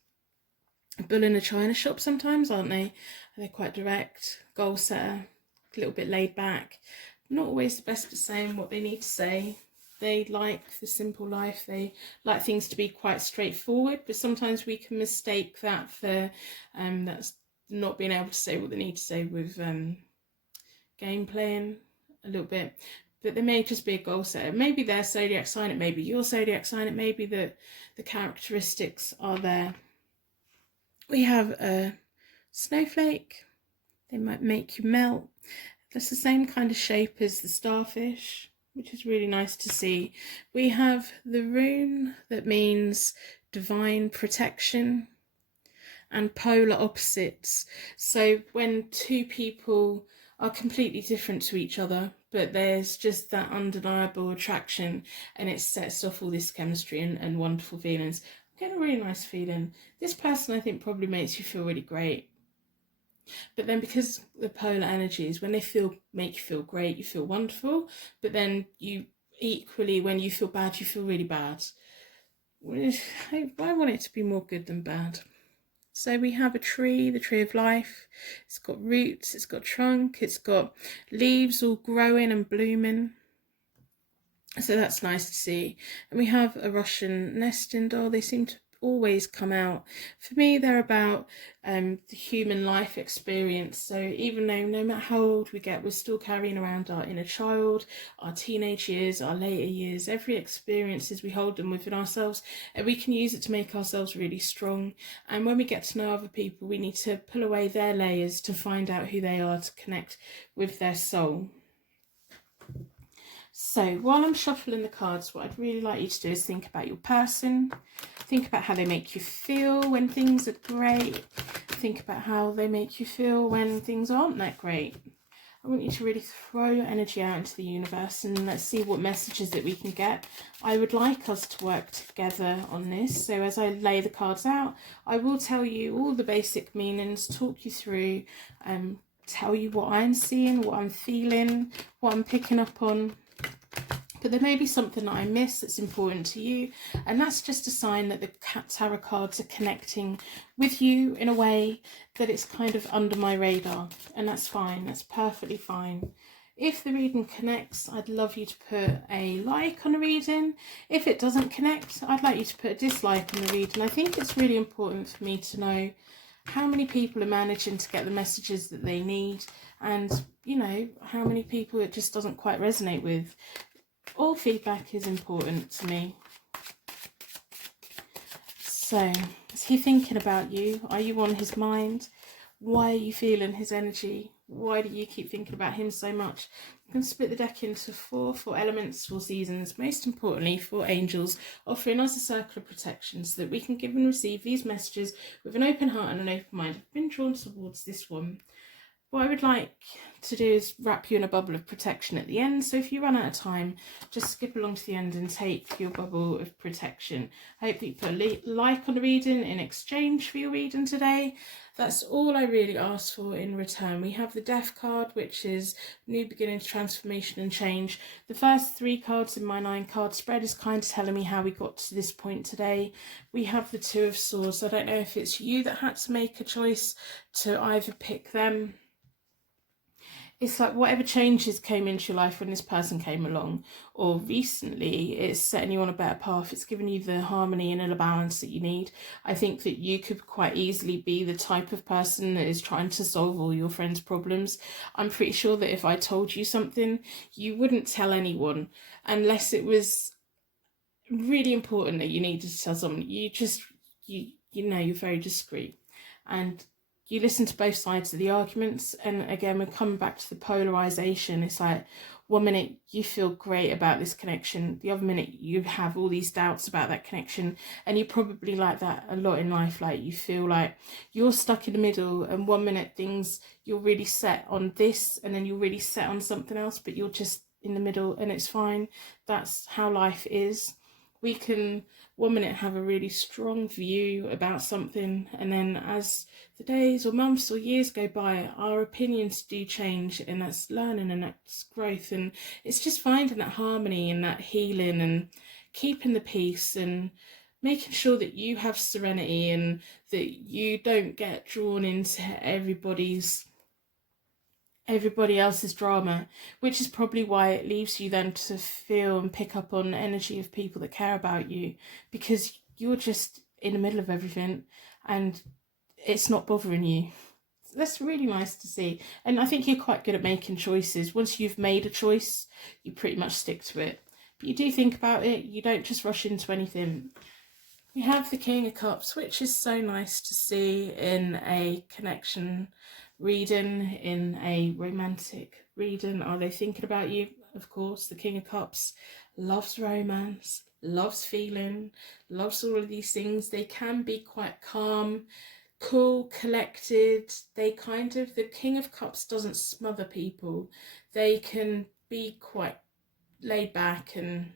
A bull in a china shop sometimes, aren't they? They're quite direct, goal setter, a little bit laid back. Not always the best at saying what they need to say. They like the simple life. They like things to be quite straightforward, but sometimes we can mistake that for that's not being able to say what they need to say with game playing a little bit. But they may just be a goal setter. Maybe their zodiac sign, it may be your zodiac sign, it may be that the characteristics are there. We have a snowflake. They might make you melt. That's the same kind of shape as the starfish, which is really nice to see. We have the rune that means divine protection, and polar opposites. So when two people are completely different to each other, but there's just that undeniable attraction, and it sets off all this chemistry and wonderful feelings. I'm getting a really nice feeling. This person, I think, probably makes you feel really great. But then, because the polar energies, when they make you feel great, you feel wonderful. But then you equally, when you feel bad, you feel really bad. I want it to be more good than bad. So we have a tree, the tree of life. It's got roots, it's got trunk, it's got leaves all growing and blooming. So that's nice to see. And we have a Russian nesting doll. They seem to always come out. For me, they're about the human life experience. So even though no matter how old we get, we're still carrying around our inner child, our teenage years, our later years, every experiences, we hold them within ourselves, and we can use it to make ourselves really strong. And when we get to know other people, we need to pull away their layers to find out who they are, to connect with their soul. So while I'm shuffling the cards, what I'd really like you to do is think about your person. Think about how they make you feel when things are great. Think about how they make you feel when things aren't that great. I want you to really throw your energy out into the universe, and let's see what messages that we can get. I would like us to work together on this. So as I lay the cards out, I will tell you all the basic meanings, talk you through, tell you what I'm seeing, what I'm feeling, what I'm picking up on. But there may be something that I miss that's important to you, and that's just a sign that the tarot cards are connecting with you in a way that it's kind of under my radar, and that's fine. That's perfectly fine. If the reading connects, I'd love you to put a like on the reading. If it doesn't connect, I'd like you to put a dislike on the reading. I think it's really important for me to know how many people are managing to get the messages that they need, and you know, how many people it just doesn't quite resonate with. All feedback is important to me. So, is he thinking about you? Are you on his mind? Why are you feeling his energy? Why do you keep thinking about him so much? I'm going to split the deck into four elements, 4 seasons, most importantly 4 angels, offering us a circle of protection so that we can give and receive these messages with an open heart and an open mind. I've been drawn towards this one. What I would like to do is wrap you in a bubble of protection at the end. So if you run out of time, just skip along to the end and take your bubble of protection. I hope that you put a like on the reading in exchange for your reading today. That's all I really ask for in return. We have the Death card, which is new beginnings, transformation and change. The first 3 cards in my 9 card spread is kind of telling me how we got to this point today. We have the 2 of Swords. I don't know if it's you that had to make a choice to either pick them. It's like whatever changes came into your life when this person came along, or recently, it's setting you on a better path. It's giving you the harmony and inner balance that you need. I think that you could quite easily be the type of person that is trying to solve all your friends' problems. I'm pretty sure that if I told you something, you wouldn't tell anyone unless it was really important that you needed to tell someone. You know, you're very discreet, and you listen to both sides of the arguments. And again, we're coming back to the polarization. It's like 1 minute you feel great about this connection, the other minute you have all these doubts about that connection. And you probably like that a lot in life. Like you feel like you're stuck in the middle, and 1 minute you're really set on this, and then you're really set on something else, but you're just in the middle, and it's fine. That's how life is. We can 1 minute have a really strong view about something, and then as the days or months or years go by, our opinions do change, and that's learning and that's growth. And it's just finding that harmony and that healing and keeping the peace and making sure that you have serenity and that you don't get drawn into everybody else's drama, which is probably why it leaves you then to feel and pick up on energy of people that care about you, because you're just in the middle of everything and it's not bothering you. That's really nice to see. And I think you're quite good at making choices. Once you've made a choice, you pretty much stick to it. But you do think about it, you don't just rush into anything. We have the King of Cups, which is so nice to see in a connection reading, in a romantic reading. Are they thinking about you? Of course, the King of Cups loves romance, loves feeling, loves all of these things. They can be quite calm, cool, collected. The King of Cups doesn't smother people. They can be quite laid back, and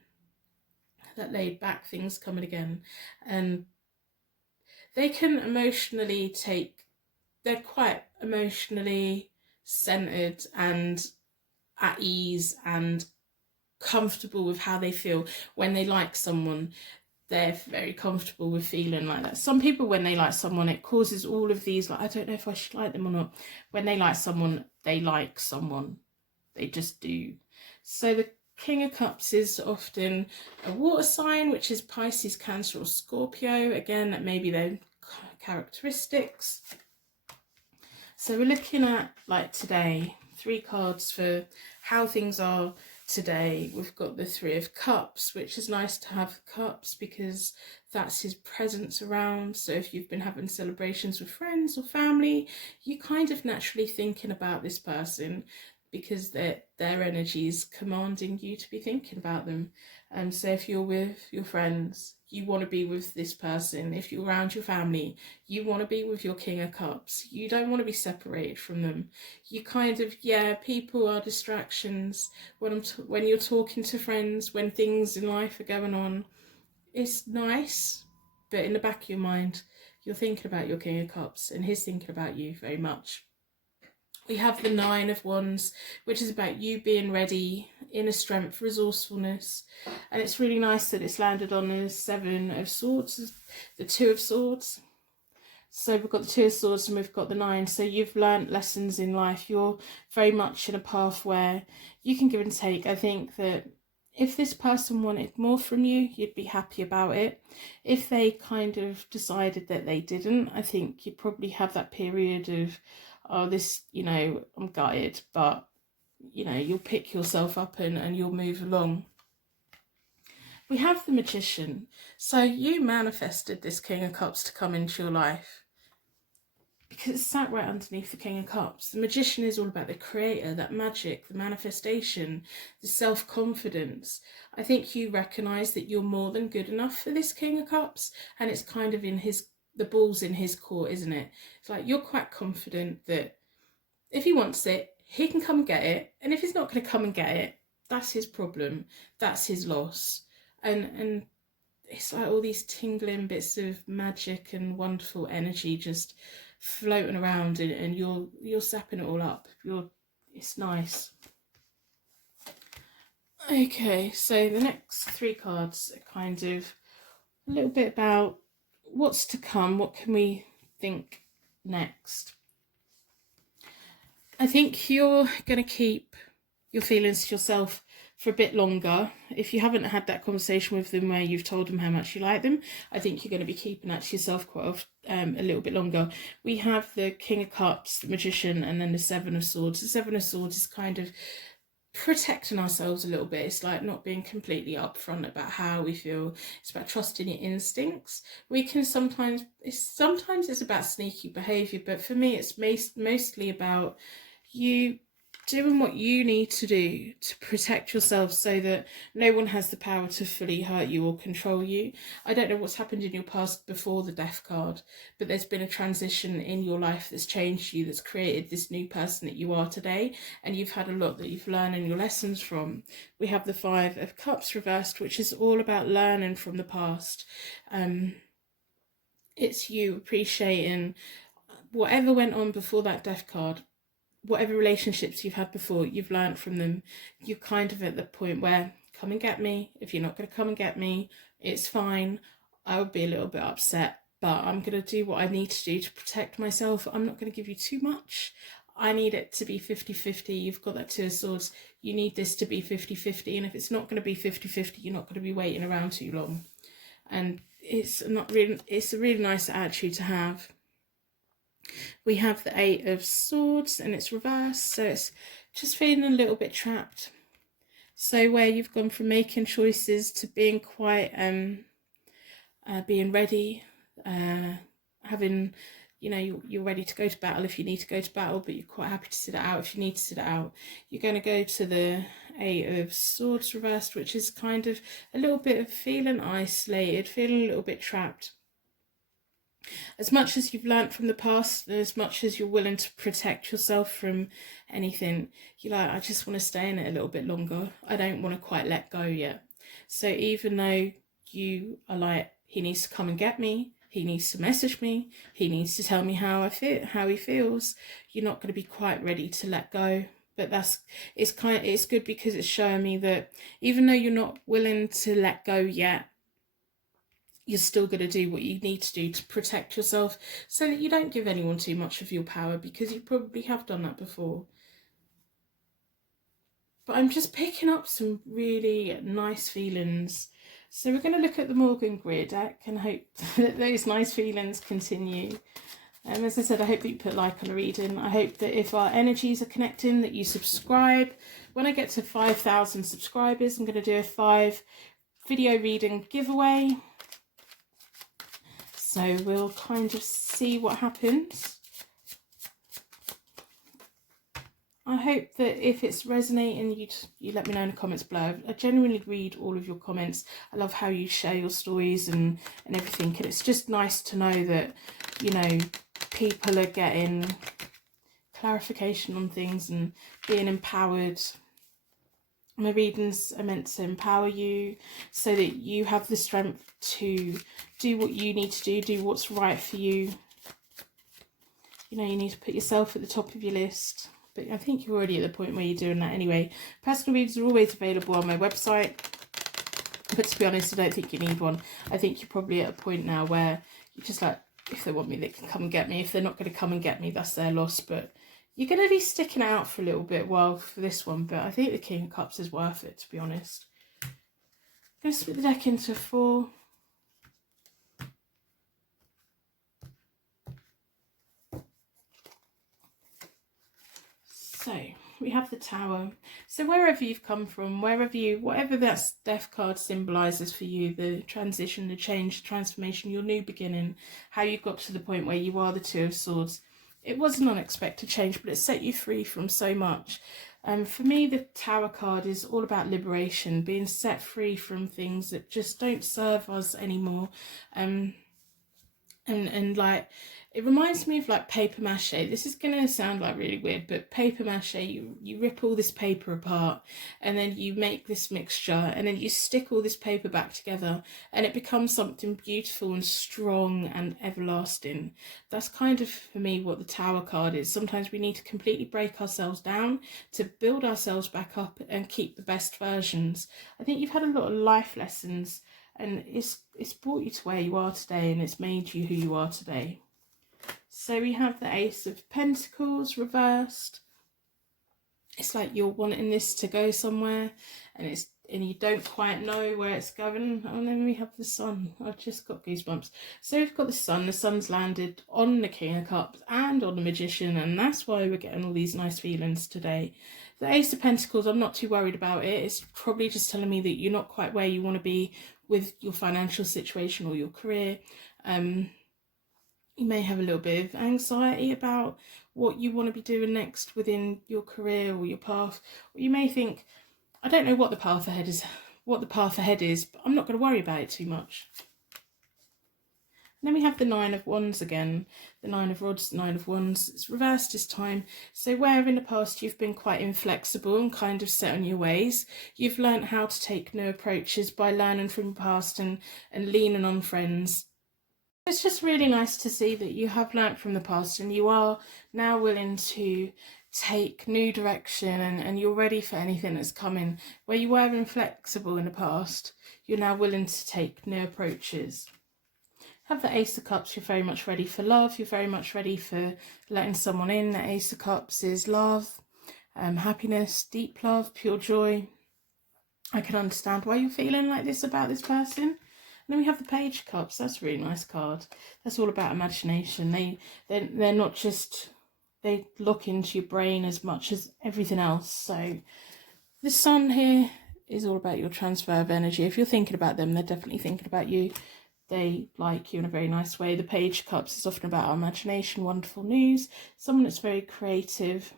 that laid back thing's coming again. And they can they're quite emotionally centered and at ease and comfortable with how they feel when they like someone. They're very comfortable with feeling like that. Some people, when they like someone, it causes all of these, like, I don't know if I should like them or not. When they like someone, they like someone. They just do. So the King of Cups is often a water sign, which is Pisces, Cancer or Scorpio. Again, that may be their characteristics. So we're looking at, like, today, 3 cards for how things are today. We've got the 3 of Cups, which is nice to have cups because that's his presence around. So if you've been having celebrations with friends or family, you're kind of naturally thinking about this person because their energy is commanding you to be thinking about them. So if you're with your friends, you want to be with this person. If you're around your family, you want to be with your King of Cups. You don't want to be separated from them. You kind of, people are distractions. When you're talking to friends, when things in life are going on, it's nice, but in the back of your mind, you're thinking about your King of Cups, and he's thinking about you very much. We have the 9 of Wands, which is about you being ready, inner strength, resourcefulness. And it's really nice that it's landed on the 7 of Swords, the 2 of Swords. So we've got the Two of Swords and we've got the Nine. So you've learnt lessons in life. You're very much in a path where you can give and take. I think that if this person wanted more from you, you'd be happy about it. If they kind of decided that they didn't, I think you'd probably have that period of, oh, this, you know, I'm gutted, but, you know, you'll pick yourself up and you'll move along. We have the Magician. So you manifested this King of Cups to come into your life, because it's sat right underneath the King of Cups. The Magician is all about the creator, that magic, the manifestation, the self-confidence. I think you recognise that you're more than good enough for this King of Cups, and it's kind of in the ball's in his court, isn't it? It's like you're quite confident that if he wants it, he can come and get it, and if he's not going to come and get it, that's his problem, that's his loss. And it's like all these tingling bits of magic and wonderful energy just floating around, and you're sapping it all up. It's nice. Okay, so the next 3 cards are kind of a little bit about what's to come. What can we think next? I think you're going to keep your feelings to yourself for a bit longer. If you haven't had that conversation with them where you've told them how much you like them, I think you're going to be keeping that to yourself quite a little bit longer. We have the King of Cups, the Magician, and then the Seven of Swords. The Seven of Swords is kind of protecting ourselves a little bit. It's like not being completely upfront about how we feel. It's about trusting your instincts. We can sometimes it's about sneaky behaviour, but for me it's mostly about you doing what you need to do to protect yourself so that no one has the power to fully hurt you or control you. I don't know what's happened in your past before the Death card, but there's been a transition in your life that's changed you, that's created this new person that you are today, and you've had a lot that you've learned and your lessons from. We have the Five of Cups reversed, which is all about learning from the past. It's you appreciating whatever went on before that Death card. Whatever relationships you've had before, you've learned from them. You're kind of at the point where, come and get me. If you're not going to come and get me, it's fine. I would be a little bit upset, but I'm going to do what I need to do to protect myself. I'm not going to give you too much. I need it to be 50-50. You've got that Two of Swords. You need this to be 50-50. And if it's not going to be 50-50, you're not going to be waiting around too long. And it's a really nice attitude to have. We have the Eight of Swords and it's reversed, so it's just feeling a little bit trapped. So where you've gone from making choices to being quite being ready, having, you know, you're ready to go to battle if you need to go to battle, but you're quite happy to sit it out if you need to sit it out. You're going to go to the Eight of Swords reversed, which is kind of a little bit of feeling isolated, feeling a little bit trapped. As much as you've learnt from the past, and as much as you're willing to protect yourself from anything, you're like, I just want to stay in it a little bit longer. I don't want to quite let go yet. So even though you are like, he needs to come and get me, he needs to message me, he needs to tell me how he feels, you're not going to be quite ready to let go. But it's good because it's showing me that even though you're not willing to let go yet, you're still going to do what you need to do to protect yourself so that you don't give anyone too much of your power, because you probably have done that before. But I'm just picking up some really nice feelings. So we're going to look at the Morgan Greer deck and hope that those nice feelings continue. As I said, I hope that you put like on the reading. I hope that if our energies are connecting, that you subscribe. When I get to 5,000 subscribers, I'm going to do a 5 video reading giveaway. So we'll kind of see what happens. I hope that if it's resonating, you let me know in the comments below. I genuinely read all of your comments. I love how you share your stories and everything. And it's just nice to know that, you know, people are getting clarification on things and being empowered. My readings are meant to empower you so that you have the strength to do what you need to do what's right for you. You know, you need to put yourself at the top of your list. But I think you're already at the point where you're doing that anyway. Personal readings are always available on my website. But to be honest, I don't think you need one. I think you're probably at a point now where you're just like, if they want me, they can come and get me. If they're not going to come and get me, that's their loss. But you're going to be sticking out for a little bit while for this one. But I think the King of Cups is worth it, to be honest. I'm going to split the deck into 4. So we have the Tower. So wherever you've come from, whatever that death card symbolises for you, the transition, the change, the transformation, your new beginning, how you got to the point where you are the Two of Swords. It was an unexpected change, but it set you free from so much. For me, the Tower card is all about liberation, being set free from things that just don't serve us anymore. And like, it reminds me of like paper mache. This is going to sound like really weird, but paper mache, you rip all this paper apart and then you make this mixture and then you stick all this paper back together and it becomes something beautiful and strong and everlasting. That's kind of, for me, what the Tower card is. Sometimes we need to completely break ourselves down to build ourselves back up and keep the best versions. I think you've had a lot of life lessons and it's brought you to where you are today and it's made you who you are today. So we have the Ace of Pentacles reversed. It's like you're wanting this to go somewhere and you don't quite know where it's going. And then we have the Sun. I've just got goosebumps. So we've got the Sun. The Sun's landed on the King of Cups and on the Magician, and that's why we're getting all these nice feelings today. The Ace of Pentacles, I'm not too worried about it. It's probably just telling me that you're not quite where you want to be with your financial situation or your career. You may have a little bit of anxiety about what you want to be doing next within your career or your path. Or you may think, I don't know what the path ahead is, but I'm not going to worry about it too much. And then we have the Nine of Wands again, the Nine of Rods, Nine of Wands. It's reversed this time. So where in the past you've been quite inflexible and kind of set on your ways, you've learned how to take new approaches by learning from the past and leaning on friends. It's just really nice to see that you have learnt from the past and you are now willing to take new direction and you're ready for anything that's coming. Where you were inflexible in the past, you're now willing to take new approaches. Have the Ace of Cups, you're very much ready for love, you're very much ready for letting someone in. The Ace of Cups is love, happiness, deep love, pure joy. I can understand why you're feeling like this about this person. And then we have the Page of Cups. That's a really nice card. That's all about imagination. They're not just, they look into your brain as much as everything else. So the Sun here is all about your transfer of energy. If you're thinking about them, they're definitely thinking about you. They like you in a very nice way. The Page of Cups is often about our imagination, wonderful news, someone that's very creative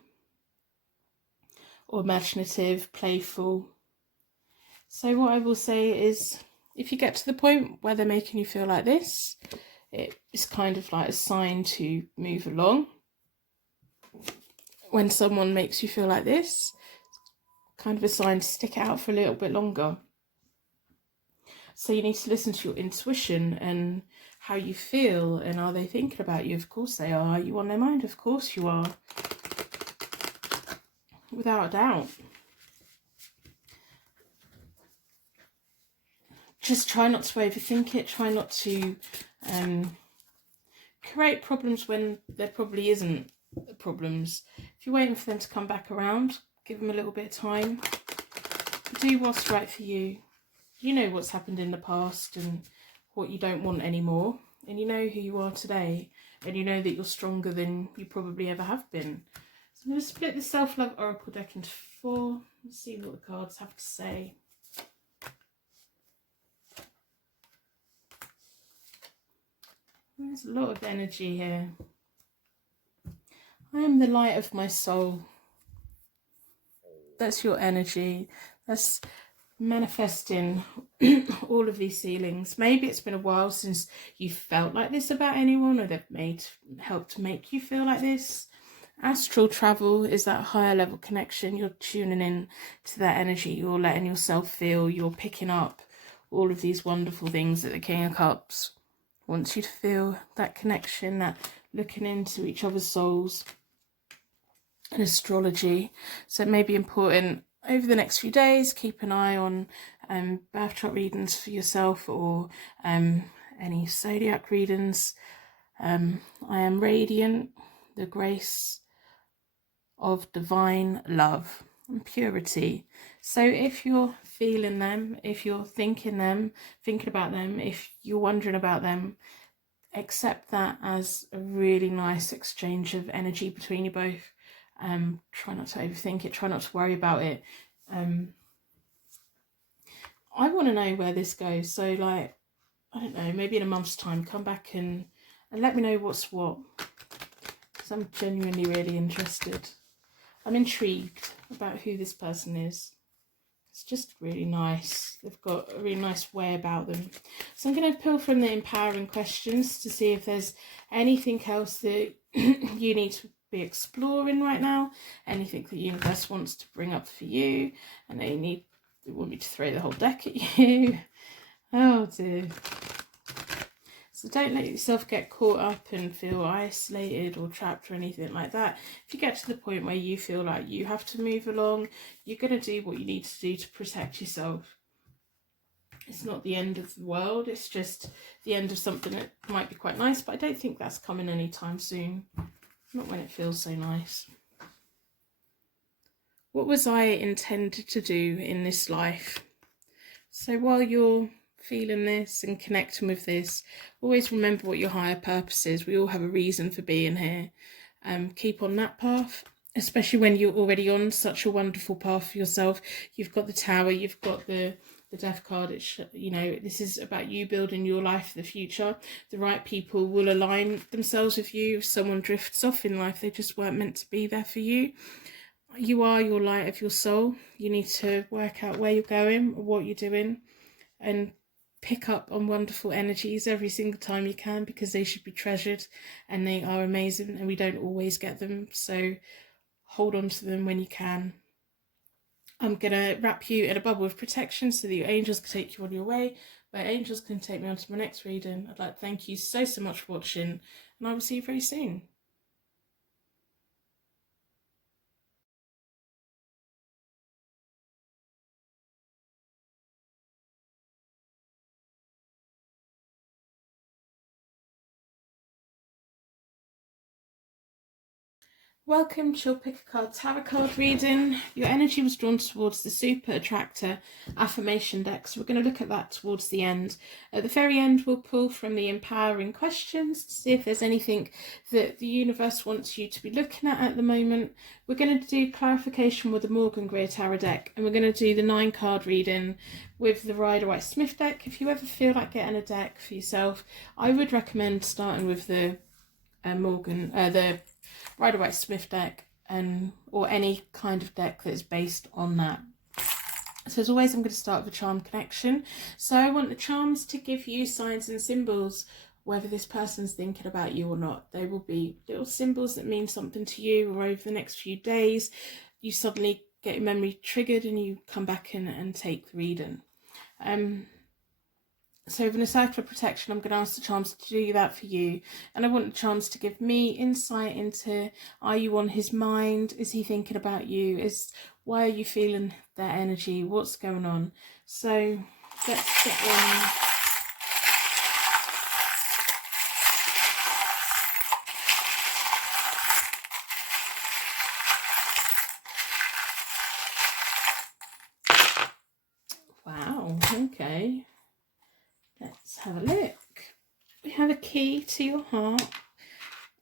or imaginative, playful. So what I will say is, if you get to the point where they're making you feel like this, it's kind of like a sign to move along. When someone makes you feel like this, it's kind of a sign to stick it out for a little bit longer. So you need to listen to your intuition and how you feel, and are they thinking about you? Of course they are. Are you on their mind? Of course you are. Without a doubt. Just try not to overthink it. Try not to create problems when there probably isn't problems. If you're waiting for them to come back around, give them a little bit of time. Do what's right for you. You know what's happened in the past and what you don't want anymore. And you know who you are today. And you know that you're stronger than you probably ever have been. So I'm going to split the Self-Love Oracle deck into 4. Let's see what the cards have to say. There's a lot of energy here. I am the light of my soul. That's your energy. That's manifesting all of these feelings. Maybe it's been a while since you felt like this about anyone, or they've helped make you feel like this. Astral travel is that higher level connection. You're tuning in to that energy. You're letting yourself feel. You're picking up all of these wonderful things that the King of Cups wants you to feel. That connection, that looking into each other's souls. And astrology. So it may be important over the next few days. Keep an eye on birth chart readings for yourself, or any zodiac readings. I am radiant, the grace of divine love and purity. So if you're feeling them, if you're thinking about them, if you're wondering about them, accept that as a really nice exchange of energy between you both. Try not to overthink it, try not to worry about it. I want to know where this goes, so like, I don't know, maybe in a month's time come back and let me know what's what, because I'm genuinely really interested. I'm intrigued about who this person is. It's just really nice. They've got a really nice way about them. So I'm going to pull from the empowering questions to see if there's anything else that you need to be exploring right now, anything that the universe wants to bring up for you, and they want me to throw the whole deck at you. Oh dear. So don't let yourself get caught up and feel isolated or trapped or anything like that. If you get to the point where you feel like you have to move along, you're going to do what you need to do to protect yourself. It's not the end of the world, it's just the end of something that might be quite nice, but I don't think that's coming anytime soon. Not when it feels so nice. What was I intended to do in this life? So while you're feeling this and connecting with this, always remember what your higher purpose is. We all have a reason for being here. Keep on that path, especially when you're already on such a wonderful path for yourself. You've got the Tower, you've got the Death card. It's, you know, this is about you building your life for the future. The right people will align themselves with you. If someone drifts off in life, they just weren't meant to be there for you. You are your light of your soul. You need to work out where you're going, what you're doing, and pick up on wonderful energies every single time you can, because they should be treasured and they are amazing and we don't always get them. So hold on to them when you can. I'm going to wrap you in a bubble of protection so that your angels can take you on your way. My angels can take me on to my next reading. I'd like to thank you so much for watching, and I will see you very soon. Welcome to your Pick a Card Tarot card reading. Your energy was drawn towards the Super Attractor affirmation deck, so we're going to look at that towards the end. At the very end, we'll pull from the empowering questions to see if there's anything that the universe wants you to be looking at the moment. We're going to do clarification with the Morgan Greer Tarot deck, and we're going to do the 9-card reading with the Rider-Waite-Smith deck. If you ever feel like getting a deck for yourself, I would recommend starting with the the Rider-Waite-Smith deck, or any kind of deck that is based on that. So as always, I'm going to start with a charm connection. So I want the charms to give you signs and symbols, whether this person's thinking about you or not. They will be little symbols that mean something to you, or over the next few days you suddenly get your memory triggered and you come back in and take the reading. So with a circle of protection, I'm going to ask the charms to do that for you. And I want the charms to give me insight into, are you on his mind? Is he thinking about you? Why are you feeling that energy? What's going on? So let's get one. Wow, okay. Let's have a look. We have a key to your heart.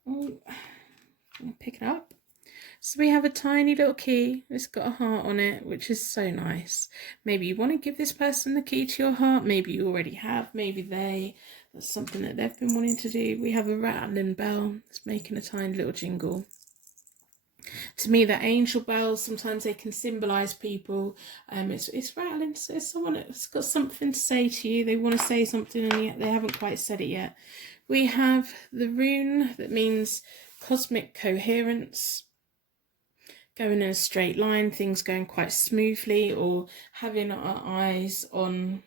Oh, I'm gonna pick it up. So we have a tiny little key. It's got a heart on it, which is so nice. Maybe you want to give this person the key to your heart. Maybe you already have. Maybe that's something that they've been wanting to do. We have a rattling bell. It's making a tiny little jingle. To me, the angel bells, sometimes they can symbolise people. It's rattling, so someone that's got something to say to you. They want to say something and yet they haven't quite said it yet. We have the rune that means cosmic coherence, going in a straight line, things going quite smoothly, or having our eyes on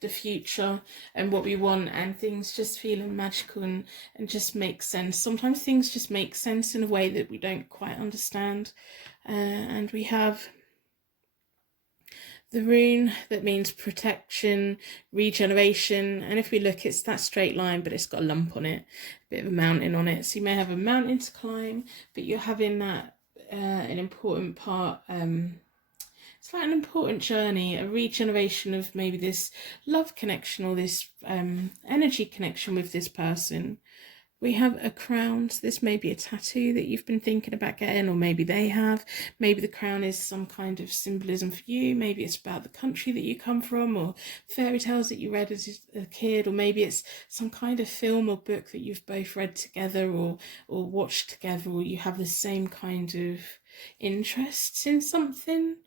the future and what we want, and things just feeling magical and just make sense. Sometimes things just make sense in a way that we don't quite understand. And we have the rune that means protection, regeneration, and if we look, it's that straight line, but it's got a lump on it, a bit of a mountain on it. So you may have a mountain to climb, but you're having that an important part. It's like an important journey, a regeneration of maybe this love connection or this energy connection with this person. We have a crown. So this may be a tattoo that you've been thinking about getting, or maybe they have. Maybe the crown is some kind of symbolism for you. Maybe it's about the country that you come from, or fairy tales that you read as a kid, or maybe it's some kind of film or book that you've both read together or watched together, or you have the same kind of interests in something.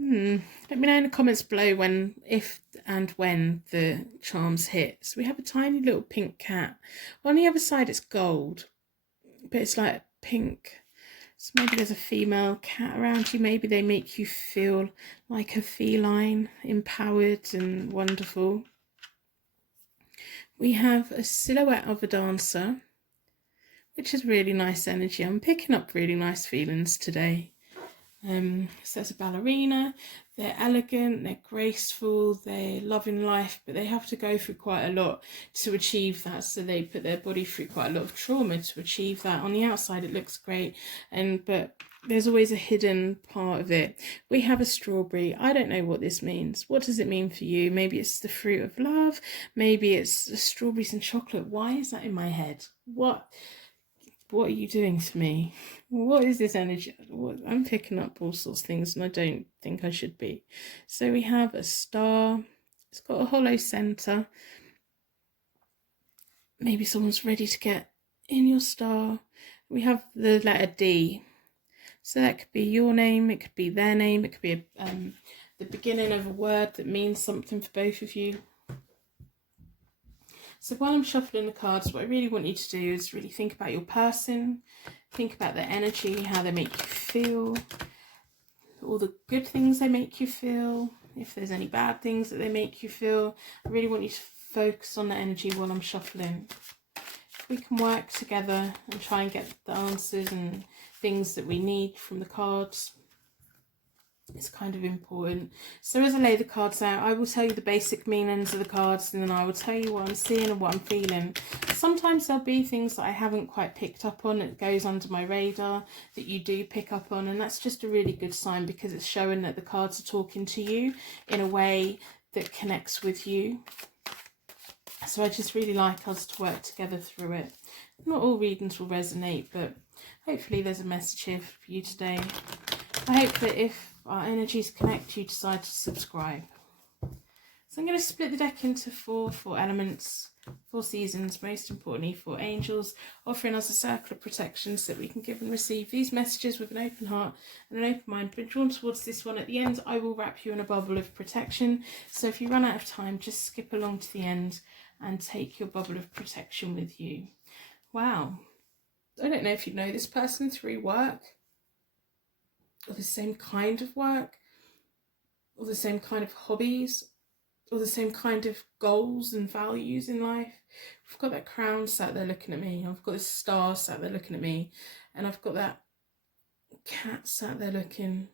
Let me know in the comments below if and when the charms hit. So we have a tiny little pink cat. On the other side it's gold, but it's like pink. So maybe there's a female cat around you. Maybe they make you feel like a feline, empowered and wonderful. We have a silhouette of a dancer, which is really nice energy. I'm picking up really nice feelings today. So that's a ballerina. They're elegant, they're graceful, they love in life, but they have to go through quite a lot to achieve that. So they put their body through quite a lot of trauma to achieve that. On the outside it looks great, but there's always a hidden part of it. We have a strawberry. I don't know what this means. What does it mean for you? Maybe it's the fruit of love, maybe it's strawberries and chocolate. Why is that in my head? What are you doing to me? What is this energy? I'm picking up all sorts of things and I don't think I should be. So we have a star. It's got a hollow centre. Maybe someone's ready to get in your star. We have the letter D. So that could be your name, it could be their name, it could be the beginning of a word that means something for both of you. So while I'm shuffling the cards, what I really want you to do is really think about your person, think about their energy, how they make you feel, all the good things they make you feel, if there's any bad things that they make you feel. I really want you to focus on the energy while I'm shuffling. If we can work together and try and get the answers and things that we need from the cards, it's kind of important. So as I lay the cards out, I will tell you the basic meanings of the cards, and then I will tell you what I'm seeing and what I'm feeling. Sometimes there'll be things that I haven't quite picked up on, it goes under my radar, that you do pick up on, and that's just a really good sign, because it's showing that the cards are talking to you in a way that connects with you. So I just really like us to work together through it. Not all readings will resonate, but hopefully there's a message here for you today. I hope that if our energies connect, you decide to subscribe. So I'm going to split the deck into four elements, 4 seasons, most importantly 4 angels, offering us a circle of protection so that we can give and receive these messages with an open heart and an open mind. But drawn towards this one, at the end I will wrap you in a bubble of protection. So if you run out of time, just skip along to the end and take your bubble of protection with you. Wow. I don't know if you know this person through work, or the same kind of work, or the same kind of hobbies, or the same kind of goals and values in life. I've got that crown sat there looking at me, I've got this star sat there looking at me, and I've got that cat sat there looking.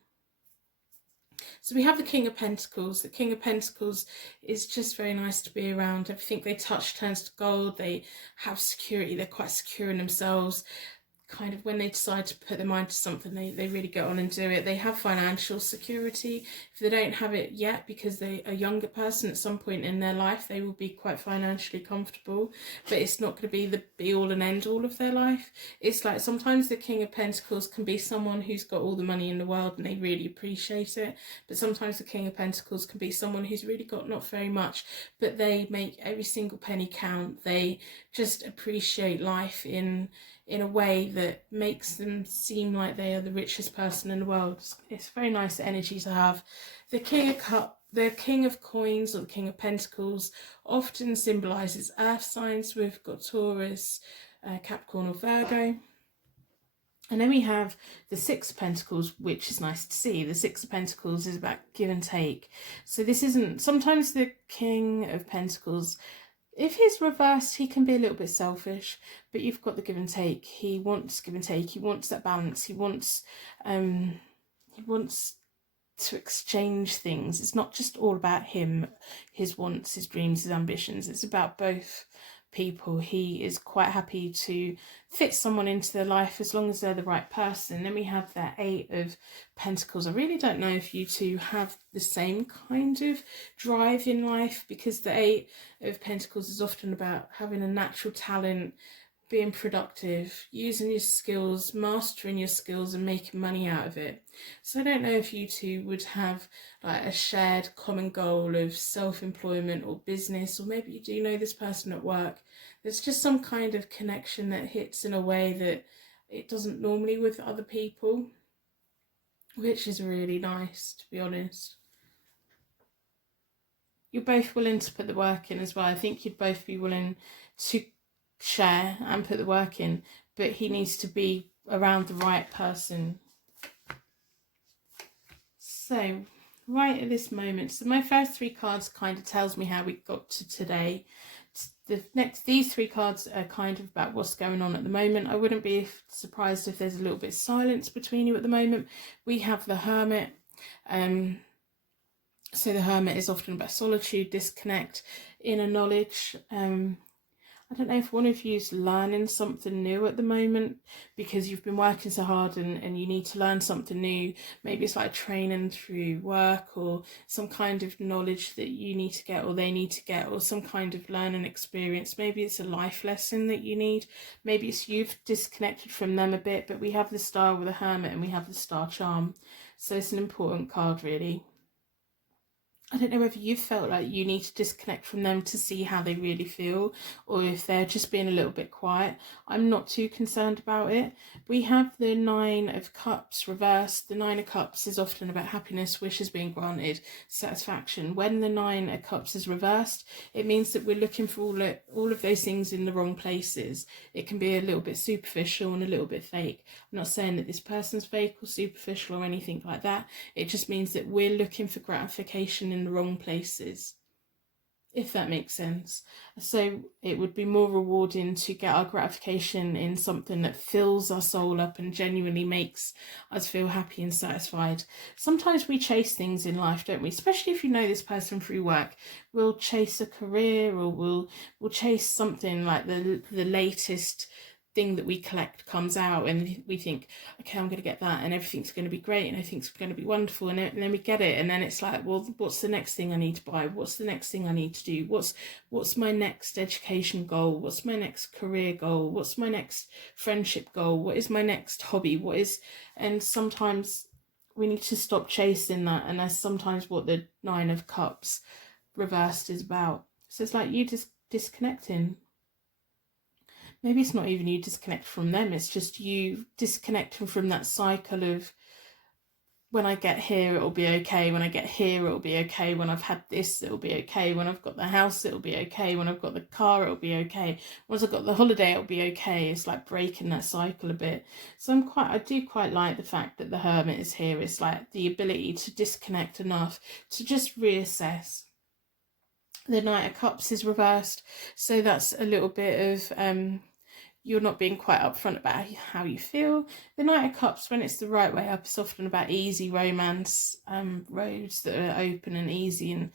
So we have the King of Pentacles. The King of Pentacles is just very nice to be around. Everything they touch turns to gold. They have security, they're quite secure in themselves. Kind of when they decide to put their mind to something, they really go on and do it. They have financial security. If they don't have it yet, because they're a younger person, at some point in their life they will be quite financially comfortable, but it's not going to be the be all and end all of their life. It's like sometimes the King of Pentacles can be someone who's got all the money in the world and they really appreciate it, but sometimes the King of Pentacles can be someone who's really got not very much, but they make every single penny count. They just appreciate life in a way that makes them seem like they are the richest person in the world. It's very nice energy to have. The King of Coins, or the King of Pentacles, often symbolises earth signs. We've got Taurus, Capricorn or Virgo. And then we have the Six of Pentacles, which is nice to see. The Six of Pentacles is about give and take. So this isn't, sometimes the King of Pentacles, if he's reversed, he can be a little bit selfish, but you've got the give and take. He wants give and take. He wants that balance. He wants to exchange things. It's not just all about him, his wants, his dreams, his ambitions. It's about both people. He is quite happy to fit someone into their life as long as they're the right person. Then we have the 8 of Pentacles. I really don't know if you two have the same kind of drive in life, because the 8 of Pentacles is often about having a natural talent, being productive, using your skills, mastering your skills and making money out of it. So I don't know if you two would have like a shared common goal of self-employment or business, or maybe you do know this person at work. There's just some kind of connection that hits in a way that it doesn't normally with other people, which is really nice, to be honest. You're both willing to put the work in as well. I think you'd both be willing to share and put the work in, but he needs to be around the right person. So right at this moment, so my first 3 cards kind of tells me how we got to today. These 3 cards are kind of about what's going on at the moment. I wouldn't be surprised if there's a little bit of silence between you at the moment. We have the Hermit. So the Hermit is often about solitude, disconnect, inner knowledge. I don't know if one of you's learning something new at the moment because you've been working so hard and you need to learn something new. Maybe it's like training through work or some kind of knowledge that you need to get or they need to get, or some kind of learning experience. Maybe it's a life lesson that you need. Maybe it's you've disconnected from them a bit, but we have the Star with the Hermit and we have the Star Charm. So it's an important card, really. I don't know whether you've felt like you need to disconnect from them to see how they really feel, or if they're just being a little bit quiet. I'm not too concerned about it. We have the 9 of Cups reversed. The 9 of Cups is often about happiness, wishes being granted, satisfaction. When the 9 of Cups is reversed, it means that we're looking for all of those things in the wrong places. It can be a little bit superficial and a little bit fake. I'm not saying that this person's fake or superficial or anything like that. It just means that we're looking for gratification in the wrong places, if that makes sense. So it would be more rewarding to get our gratification in something that fills our soul up and genuinely makes us feel happy and satisfied. Sometimes we chase things in life, don't we? Especially if you know this person through work. We'll chase a career, or we'll chase something like the latest thing that we collect comes out, and we think, okay, I'm going to get that and everything's going to be great and everything's going to be wonderful, and then we get it, and then it's like, well, what's the next thing I need to buy? What's the next thing I need to do? What's my next education goal? What's my next career goal? What's my next friendship goal? What is my next hobby? And sometimes we need to stop chasing that, and that's sometimes what the 9 of Cups reversed is about. So it's like you just disconnecting. Maybe it's not even you disconnect from them, it's just you disconnecting from that cycle of, when I get here it'll be okay, when I get here it'll be okay, when I've had this it'll be okay, when I've got the house it'll be okay, when I've got the car it'll be okay, once I've got the holiday it'll be okay. It's like breaking that cycle a bit. So I do quite like the fact that the Hermit is here. It's like the ability to disconnect enough to just reassess. The Knight of Cups is reversed, so that's a little bit of you're not being quite upfront about how you feel. The Knight of Cups, when it's the right way up, is often about easy romance, roads that are open and easy, and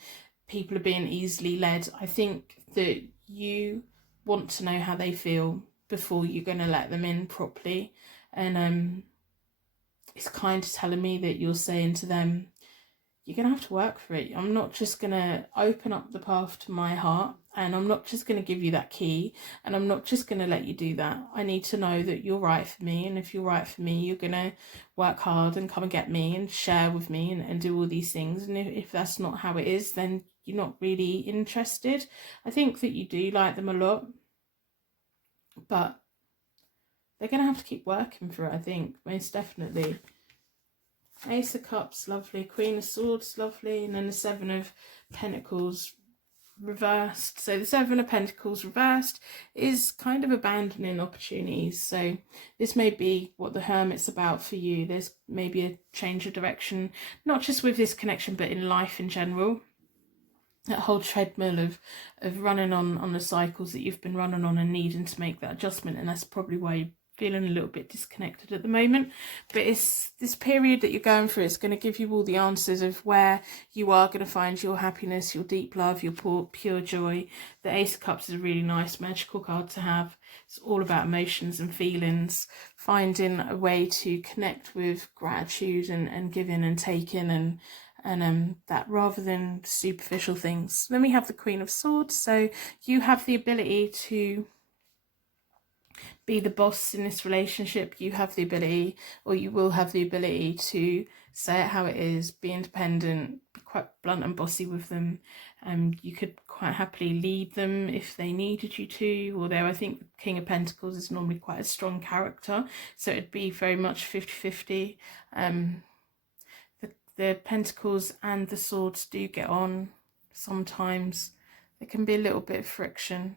people are being easily led. I think that you want to know how they feel before you're going to let them in properly. And it's kind of telling me that you're saying to them, you're going to have to work for it. I'm not just going to open up the path to my heart, and I'm not just going to give you that key, and I'm not just going to let you do that. I need to know that you're right for me, and if you're right for me, you're going to work hard and come and get me and share with me and do all these things. And if that's not how it is, then you're not really interested. I think that you do like them a lot, but they're going to have to keep working for it, I think, most definitely. Ace of Cups, lovely. Queen of Swords, lovely. And then the 7 of Pentacles reversed. So the 7 of Pentacles reversed is kind of abandoning opportunities. So this may be what the Hermit's about for you. There's maybe a change of direction, not just with this connection, but in life in general. That whole treadmill of running on the cycles that you've been running on and needing to make that adjustment. And that's probably why you feeling a little bit disconnected at the moment, but it's this period that you're going through. It's going to give you all the answers of where you are going to find your happiness, your deep love, your pure joy. The Ace of Cups is a really nice magical card to have. It's all about emotions and feelings, finding a way to connect with gratitude and giving and taking and that, rather than superficial things. Then we have the Queen of Swords. So you have the ability to be the boss in this relationship. You have the ability, or you will have the ability, to say it how it is, be independent, be quite blunt and bossy with them. You could quite happily lead them if they needed you to, although I think the King of Pentacles is normally quite a strong character, so it'd be very much 50-50. The Pentacles and the Swords do get on sometimes. There can be a little bit of friction.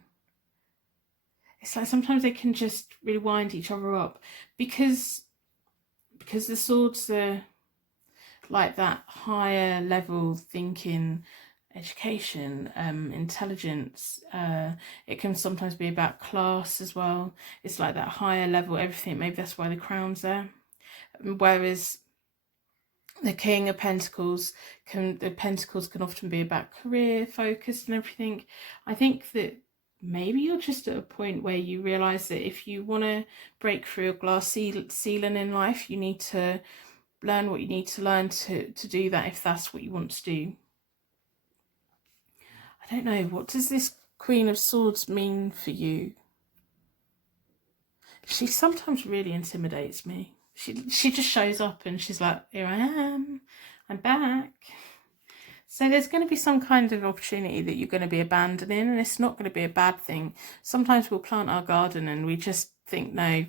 It's like sometimes they can just really wind each other up, because the Swords are like that higher level thinking, education, intelligence. It can sometimes be about class as well. It's like that higher level everything. Maybe that's why the crown's there. Whereas the King of Pentacles can often be about career focused and everything. I think that maybe you're just at a point where you realise that if you want to break through a glass ceiling in life, you need to learn what you need to learn to do that, if that's what you want to do. I don't know, what does this Queen of Swords mean for you? She sometimes really intimidates me. She just shows up and she's like, here I am, I'm back. So there's going to be some kind of opportunity that you're going to be abandoning, and it's not going to be a bad thing. Sometimes we'll plant our garden and we just think, no,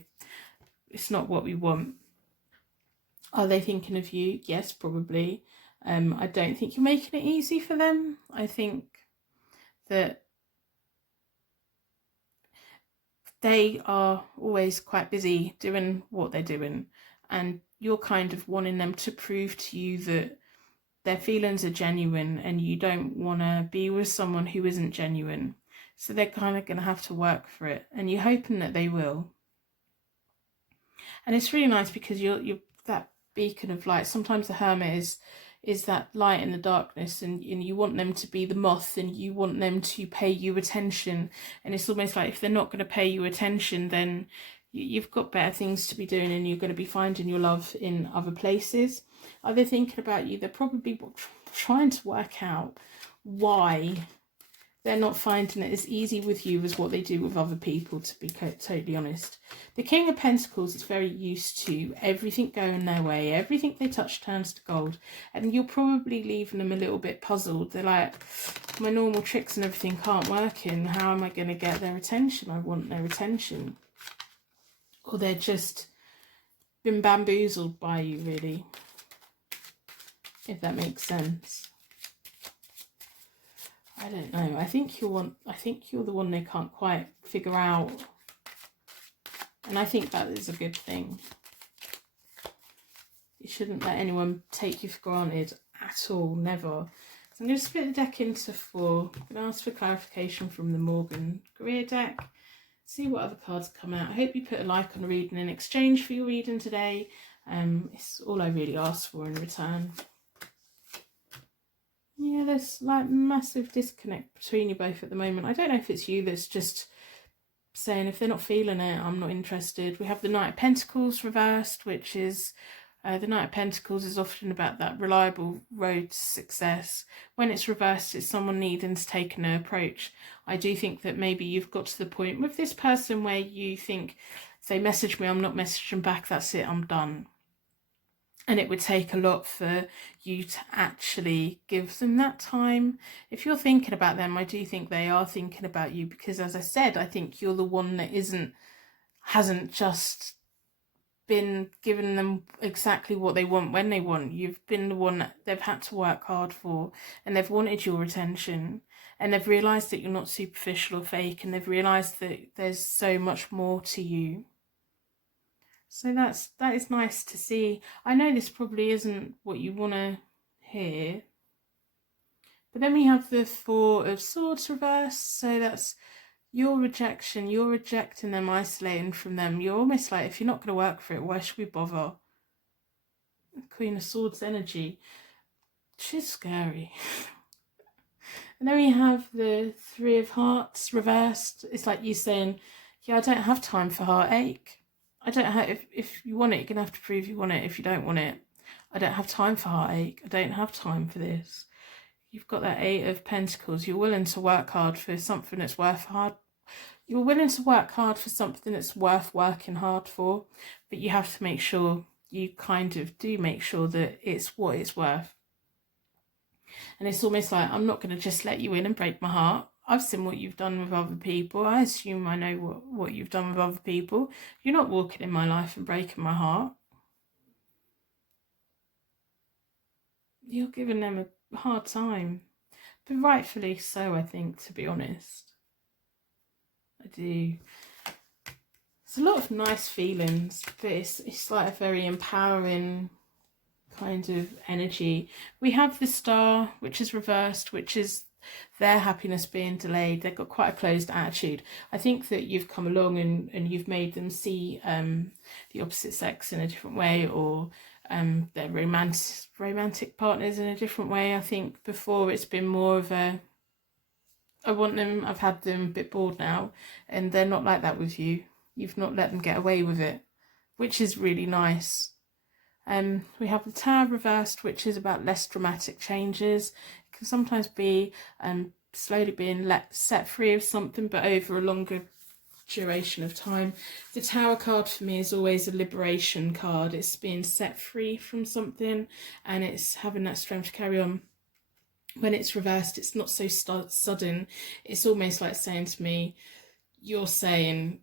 it's not what we want. Are they thinking of you? Yes, probably. I don't think you're making it easy for them. I think that they are always quite busy doing what they're doing, and you're kind of wanting them to prove to you that their feelings are genuine, and you don't want to be with someone who isn't genuine. So they're kind of going to have to work for it, and you're hoping that they will. And it's really nice because you're that beacon of light. Sometimes the Hermit is that light in the darkness, and you want them to be the moth, and you want them to pay you attention. And it's almost like if they're not going to pay you attention, then you've got better things to be doing, and you're going to be finding your love in other places. Are they thinking about you? They're probably trying to work out why they're not finding it as easy with you as what they do with other people, to be totally honest. The King of Pentacles is very used to everything going their way. Everything they touch turns to gold. And you're probably leaving them a little bit puzzled. They're like, my normal tricks and everything aren't working. How am I going to get their attention? I want their attention. Or they're just been bamboozled by you, really. If that makes sense. I don't know. I think you're the one they can't quite figure out. And I think that is a good thing. You shouldn't let anyone take you for granted at all, never. So I'm going to split the deck into 4. I'm going to ask for clarification from the Morgan Greer deck. See what other cards come out. I hope you put a like on the reading in exchange for your reading today. It's all I really ask for in return. Yeah, there's like massive disconnect between you both at the moment. I don't know if it's you that's just saying, if they're not feeling it, I'm not interested. We have the Knight of Pentacles reversed, which is the Knight of Pentacles is often about that reliable road to success. When it's reversed, it's someone needing to take an approach. I do think that maybe you've got to the point with this person where you think, if they message me, I'm not messaging back, that's it, I'm done. And it would take a lot for you to actually give them that time. If you're thinking about them, I do think they are thinking about you, because as I said, I think you're the one that hasn't just been giving them exactly what they want when they want. You've been the one that they've had to work hard for, and they've wanted your attention, and they've realised that you're not superficial or fake, and they've realised that there's so much more to you. So that is nice to see. I know this probably isn't what you want to hear, but then we have the 4 of Swords reversed. So that's Your rejection, you're rejecting them, isolating from them. You're almost like, if you're not going to work for it, why should we bother? Queen of Swords energy. She's scary. And then we have the Three of Hearts reversed. It's like you saying, yeah, I don't have time for heartache. I don't have, if you want it, you're going to have to prove you want it. If you don't want it, I don't have time for heartache. I don't have time for this. You've got that Eight of Pentacles. You're willing to work hard for something that's worth hard. You're willing to work hard for something that's worth working hard for, but you have to make sure you kind of do make sure that it's what it's worth. And it's almost like, I'm not going to just let you in and break my heart. I've seen what you've done with other people. I assume I know what you've done with other people. You're not walking in my life and breaking my heart. You're giving them a hard time. But rightfully so, I think, to be honest. I do. There's a lot of nice feelings, but it's like a very empowering kind of energy. We have the Star, which is reversed, which is their happiness being delayed. They've got quite a closed attitude. I think that you've come along and you've made them see the opposite sex in a different way, or their romantic partners in a different way. I think before it's been more of a, I want them, I've had them a bit bored now, and they're not like that with you. You've not let them get away with it, which is really nice. We have the Tower reversed, which is about less dramatic changes. It can sometimes be slowly being set free of something, but over a longer duration of time. The Tower card for me is always a liberation card. It's being set free from something, and it's having that strength to carry on. When it's reversed, it's not so sudden. It's almost like saying to me, you're saying,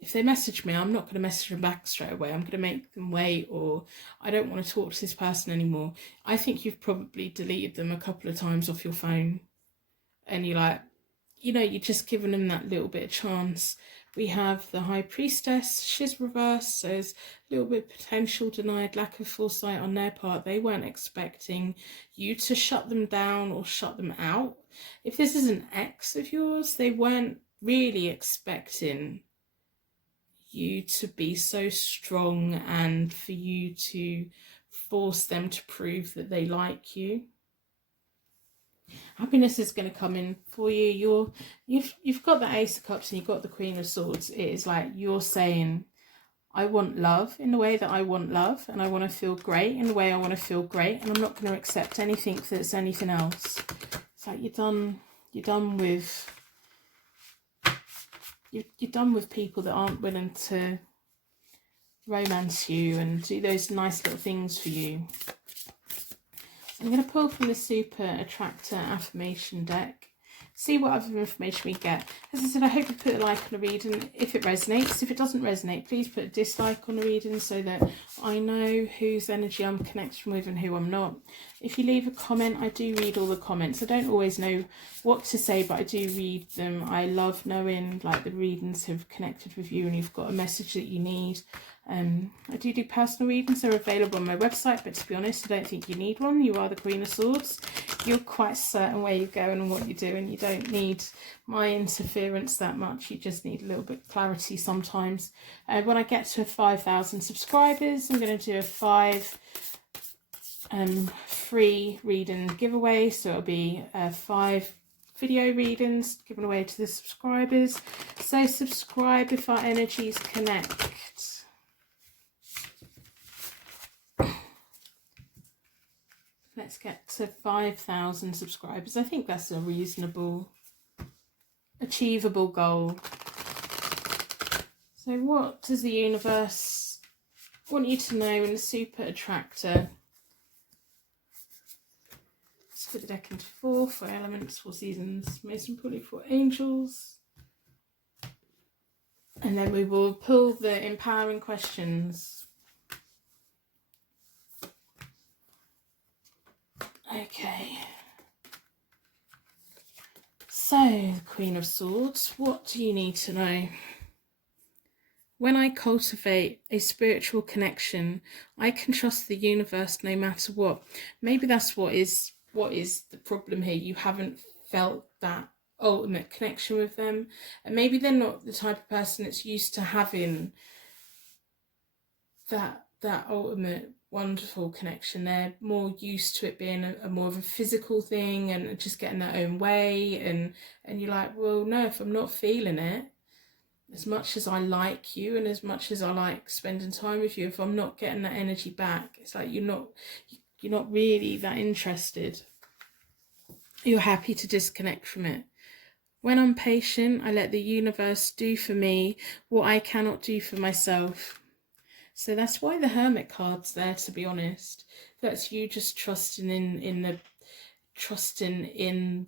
if they message me, I'm not going to message them back straight away. I'm going to make them wait, or I don't want to talk to this person anymore. I think you've probably deleted them a couple of times off your phone, and you're like, you know, you're just giving them that little bit of chance. We have the High Priestess. She's reversed, so there's a little bit of potential denied, lack of foresight on their part. They weren't expecting you to shut them down or shut them out. If this is an ex of yours, they weren't really expecting you to be so strong and for you to force them to prove that they like you. Happiness is going to come in for you. You've got the Ace of Cups and you've got the Queen of Swords. It is like you're saying, I want love in the way that I want love, and I want to feel great in the way I want to feel great, and I'm not going to accept anything that's anything else. It's like you're done with people that aren't willing to romance you and do those nice little things for you. I'm going to pull from the Super Attractor Affirmation deck, see what other information we get. As I said, I hope you put a like on the reading if it resonates. If it doesn't resonate, please put a dislike on the reading so that I know whose energy I'm connecting with and who I'm not. If you leave a comment, I do read all the comments. I don't always know what to say, but I do read them. I love knowing like the readings have connected with you and you've got a message that you need. I do personal readings. They're available on my website, but to be honest, I don't think you need one. You are the Queen of Swords. You're quite certain where you're going and what you're doing. You don't need my interference that much. You just need a little bit of clarity sometimes. When I get to 5,000 subscribers, I'm going to do a 5 free reading giveaway. So it'll be 5 video readings given away to the subscribers. So subscribe if our energies connect. Let's get to 5,000 subscribers. I think that's a reasonable, achievable goal. So what does the universe want you to know in the Super Attractor? Split the deck into 4 elements, 4 seasons, most importantly 4 angels. And then we will pull the empowering questions. Okay, so Queen of Swords, what do you need to know? When I cultivate a spiritual connection, I can trust the universe no matter what. Maybe that's what is the problem here. You haven't felt that ultimate connection with them, and maybe they're not the type of person that's used to having that ultimate wonderful connection. They're more used to it being a more of a physical thing and just getting their own way, and you're like, well, no, if I'm not feeling it, as much as I like you and as much as I like spending time with you, if I'm not getting that energy back, it's like you're not really that interested. You're happy to disconnect from it. When I'm patient, I let the universe do for me what I cannot do for myself. So that's why the Hermit card's there, to be honest. That's you just trusting in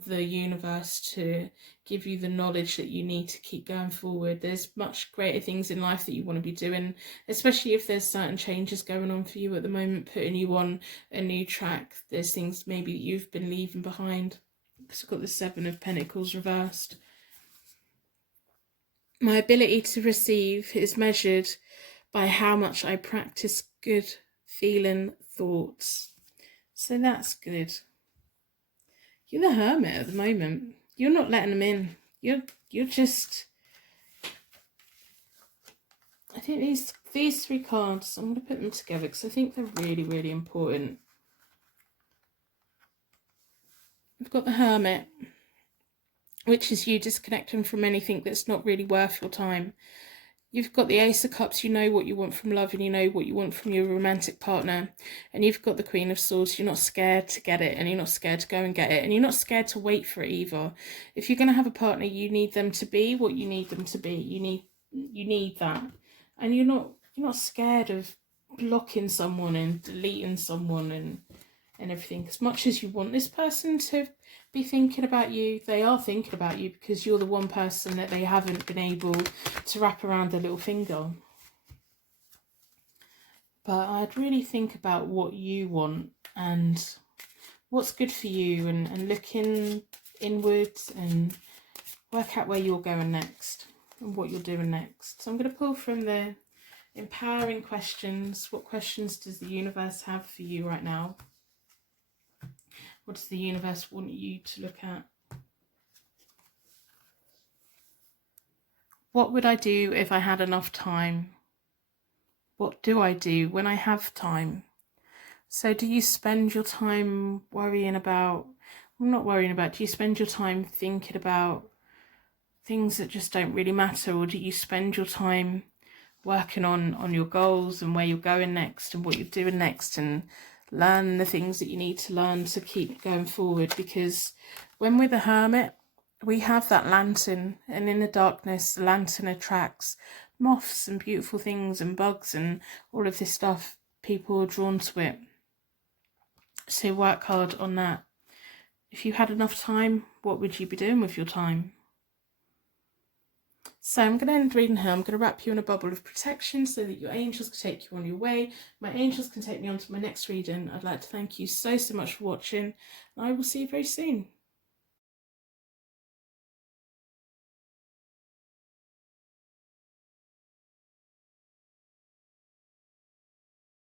the universe to give you the knowledge that you need to keep going forward. There's much greater things in life that you want to be doing, especially if there's certain changes going on for you at the moment, putting you on a new track. There's things maybe that you've been leaving behind. Because I've got the 7 of Pentacles reversed. My ability to receive is measured by how much I practice good feeling thoughts. So that's good. You're the Hermit at the moment. You're not letting them in. You're just... I think these 3 cards, I'm going to put them together because I think they're really, really important. We've got the Hermit, which is you disconnecting from anything that's not really worth your time. You've got the Ace of Cups, you know what you want from love and you know what you want from your romantic partner. And you've got the Queen of Swords, you're not scared to get it and you're not scared to go and get it. And you're not scared to wait for it either. If you're going to have a partner, you need them to be what you need them to be. You need that. And you're not scared of blocking someone and deleting someone and everything. As much as you want this person to be thinking about you, they are thinking about you because you're the one person that they haven't been able to wrap around their little finger. But I'd really think about what you want and what's good for you, and looking inwards and work out where you're going next and what you're doing next. So I'm going to pull from the empowering questions. What questions does the universe have for you right now? What does the universe want you to look at? What would I do if I had enough time? What do I do when I have time? So do you spend your time worrying about, well, not worrying about, do you spend your time thinking about things that just don't really matter? Or do you spend your time working on your goals and where you're going next and what you're doing next, and learn the things that you need to learn to keep going forward? Because when we're the Hermit, we have that lantern, and in the darkness the lantern attracts moths and beautiful things and bugs and all of this stuff. People are drawn to it. So work hard on that. If you had enough time, what would you be doing with your time? So I'm going to end reading here. I'm going to wrap you in a bubble of protection so that your angels can take you on your way. My angels can take me on to my next reading. I'd like to thank you so much for watching, and I will see you very soon.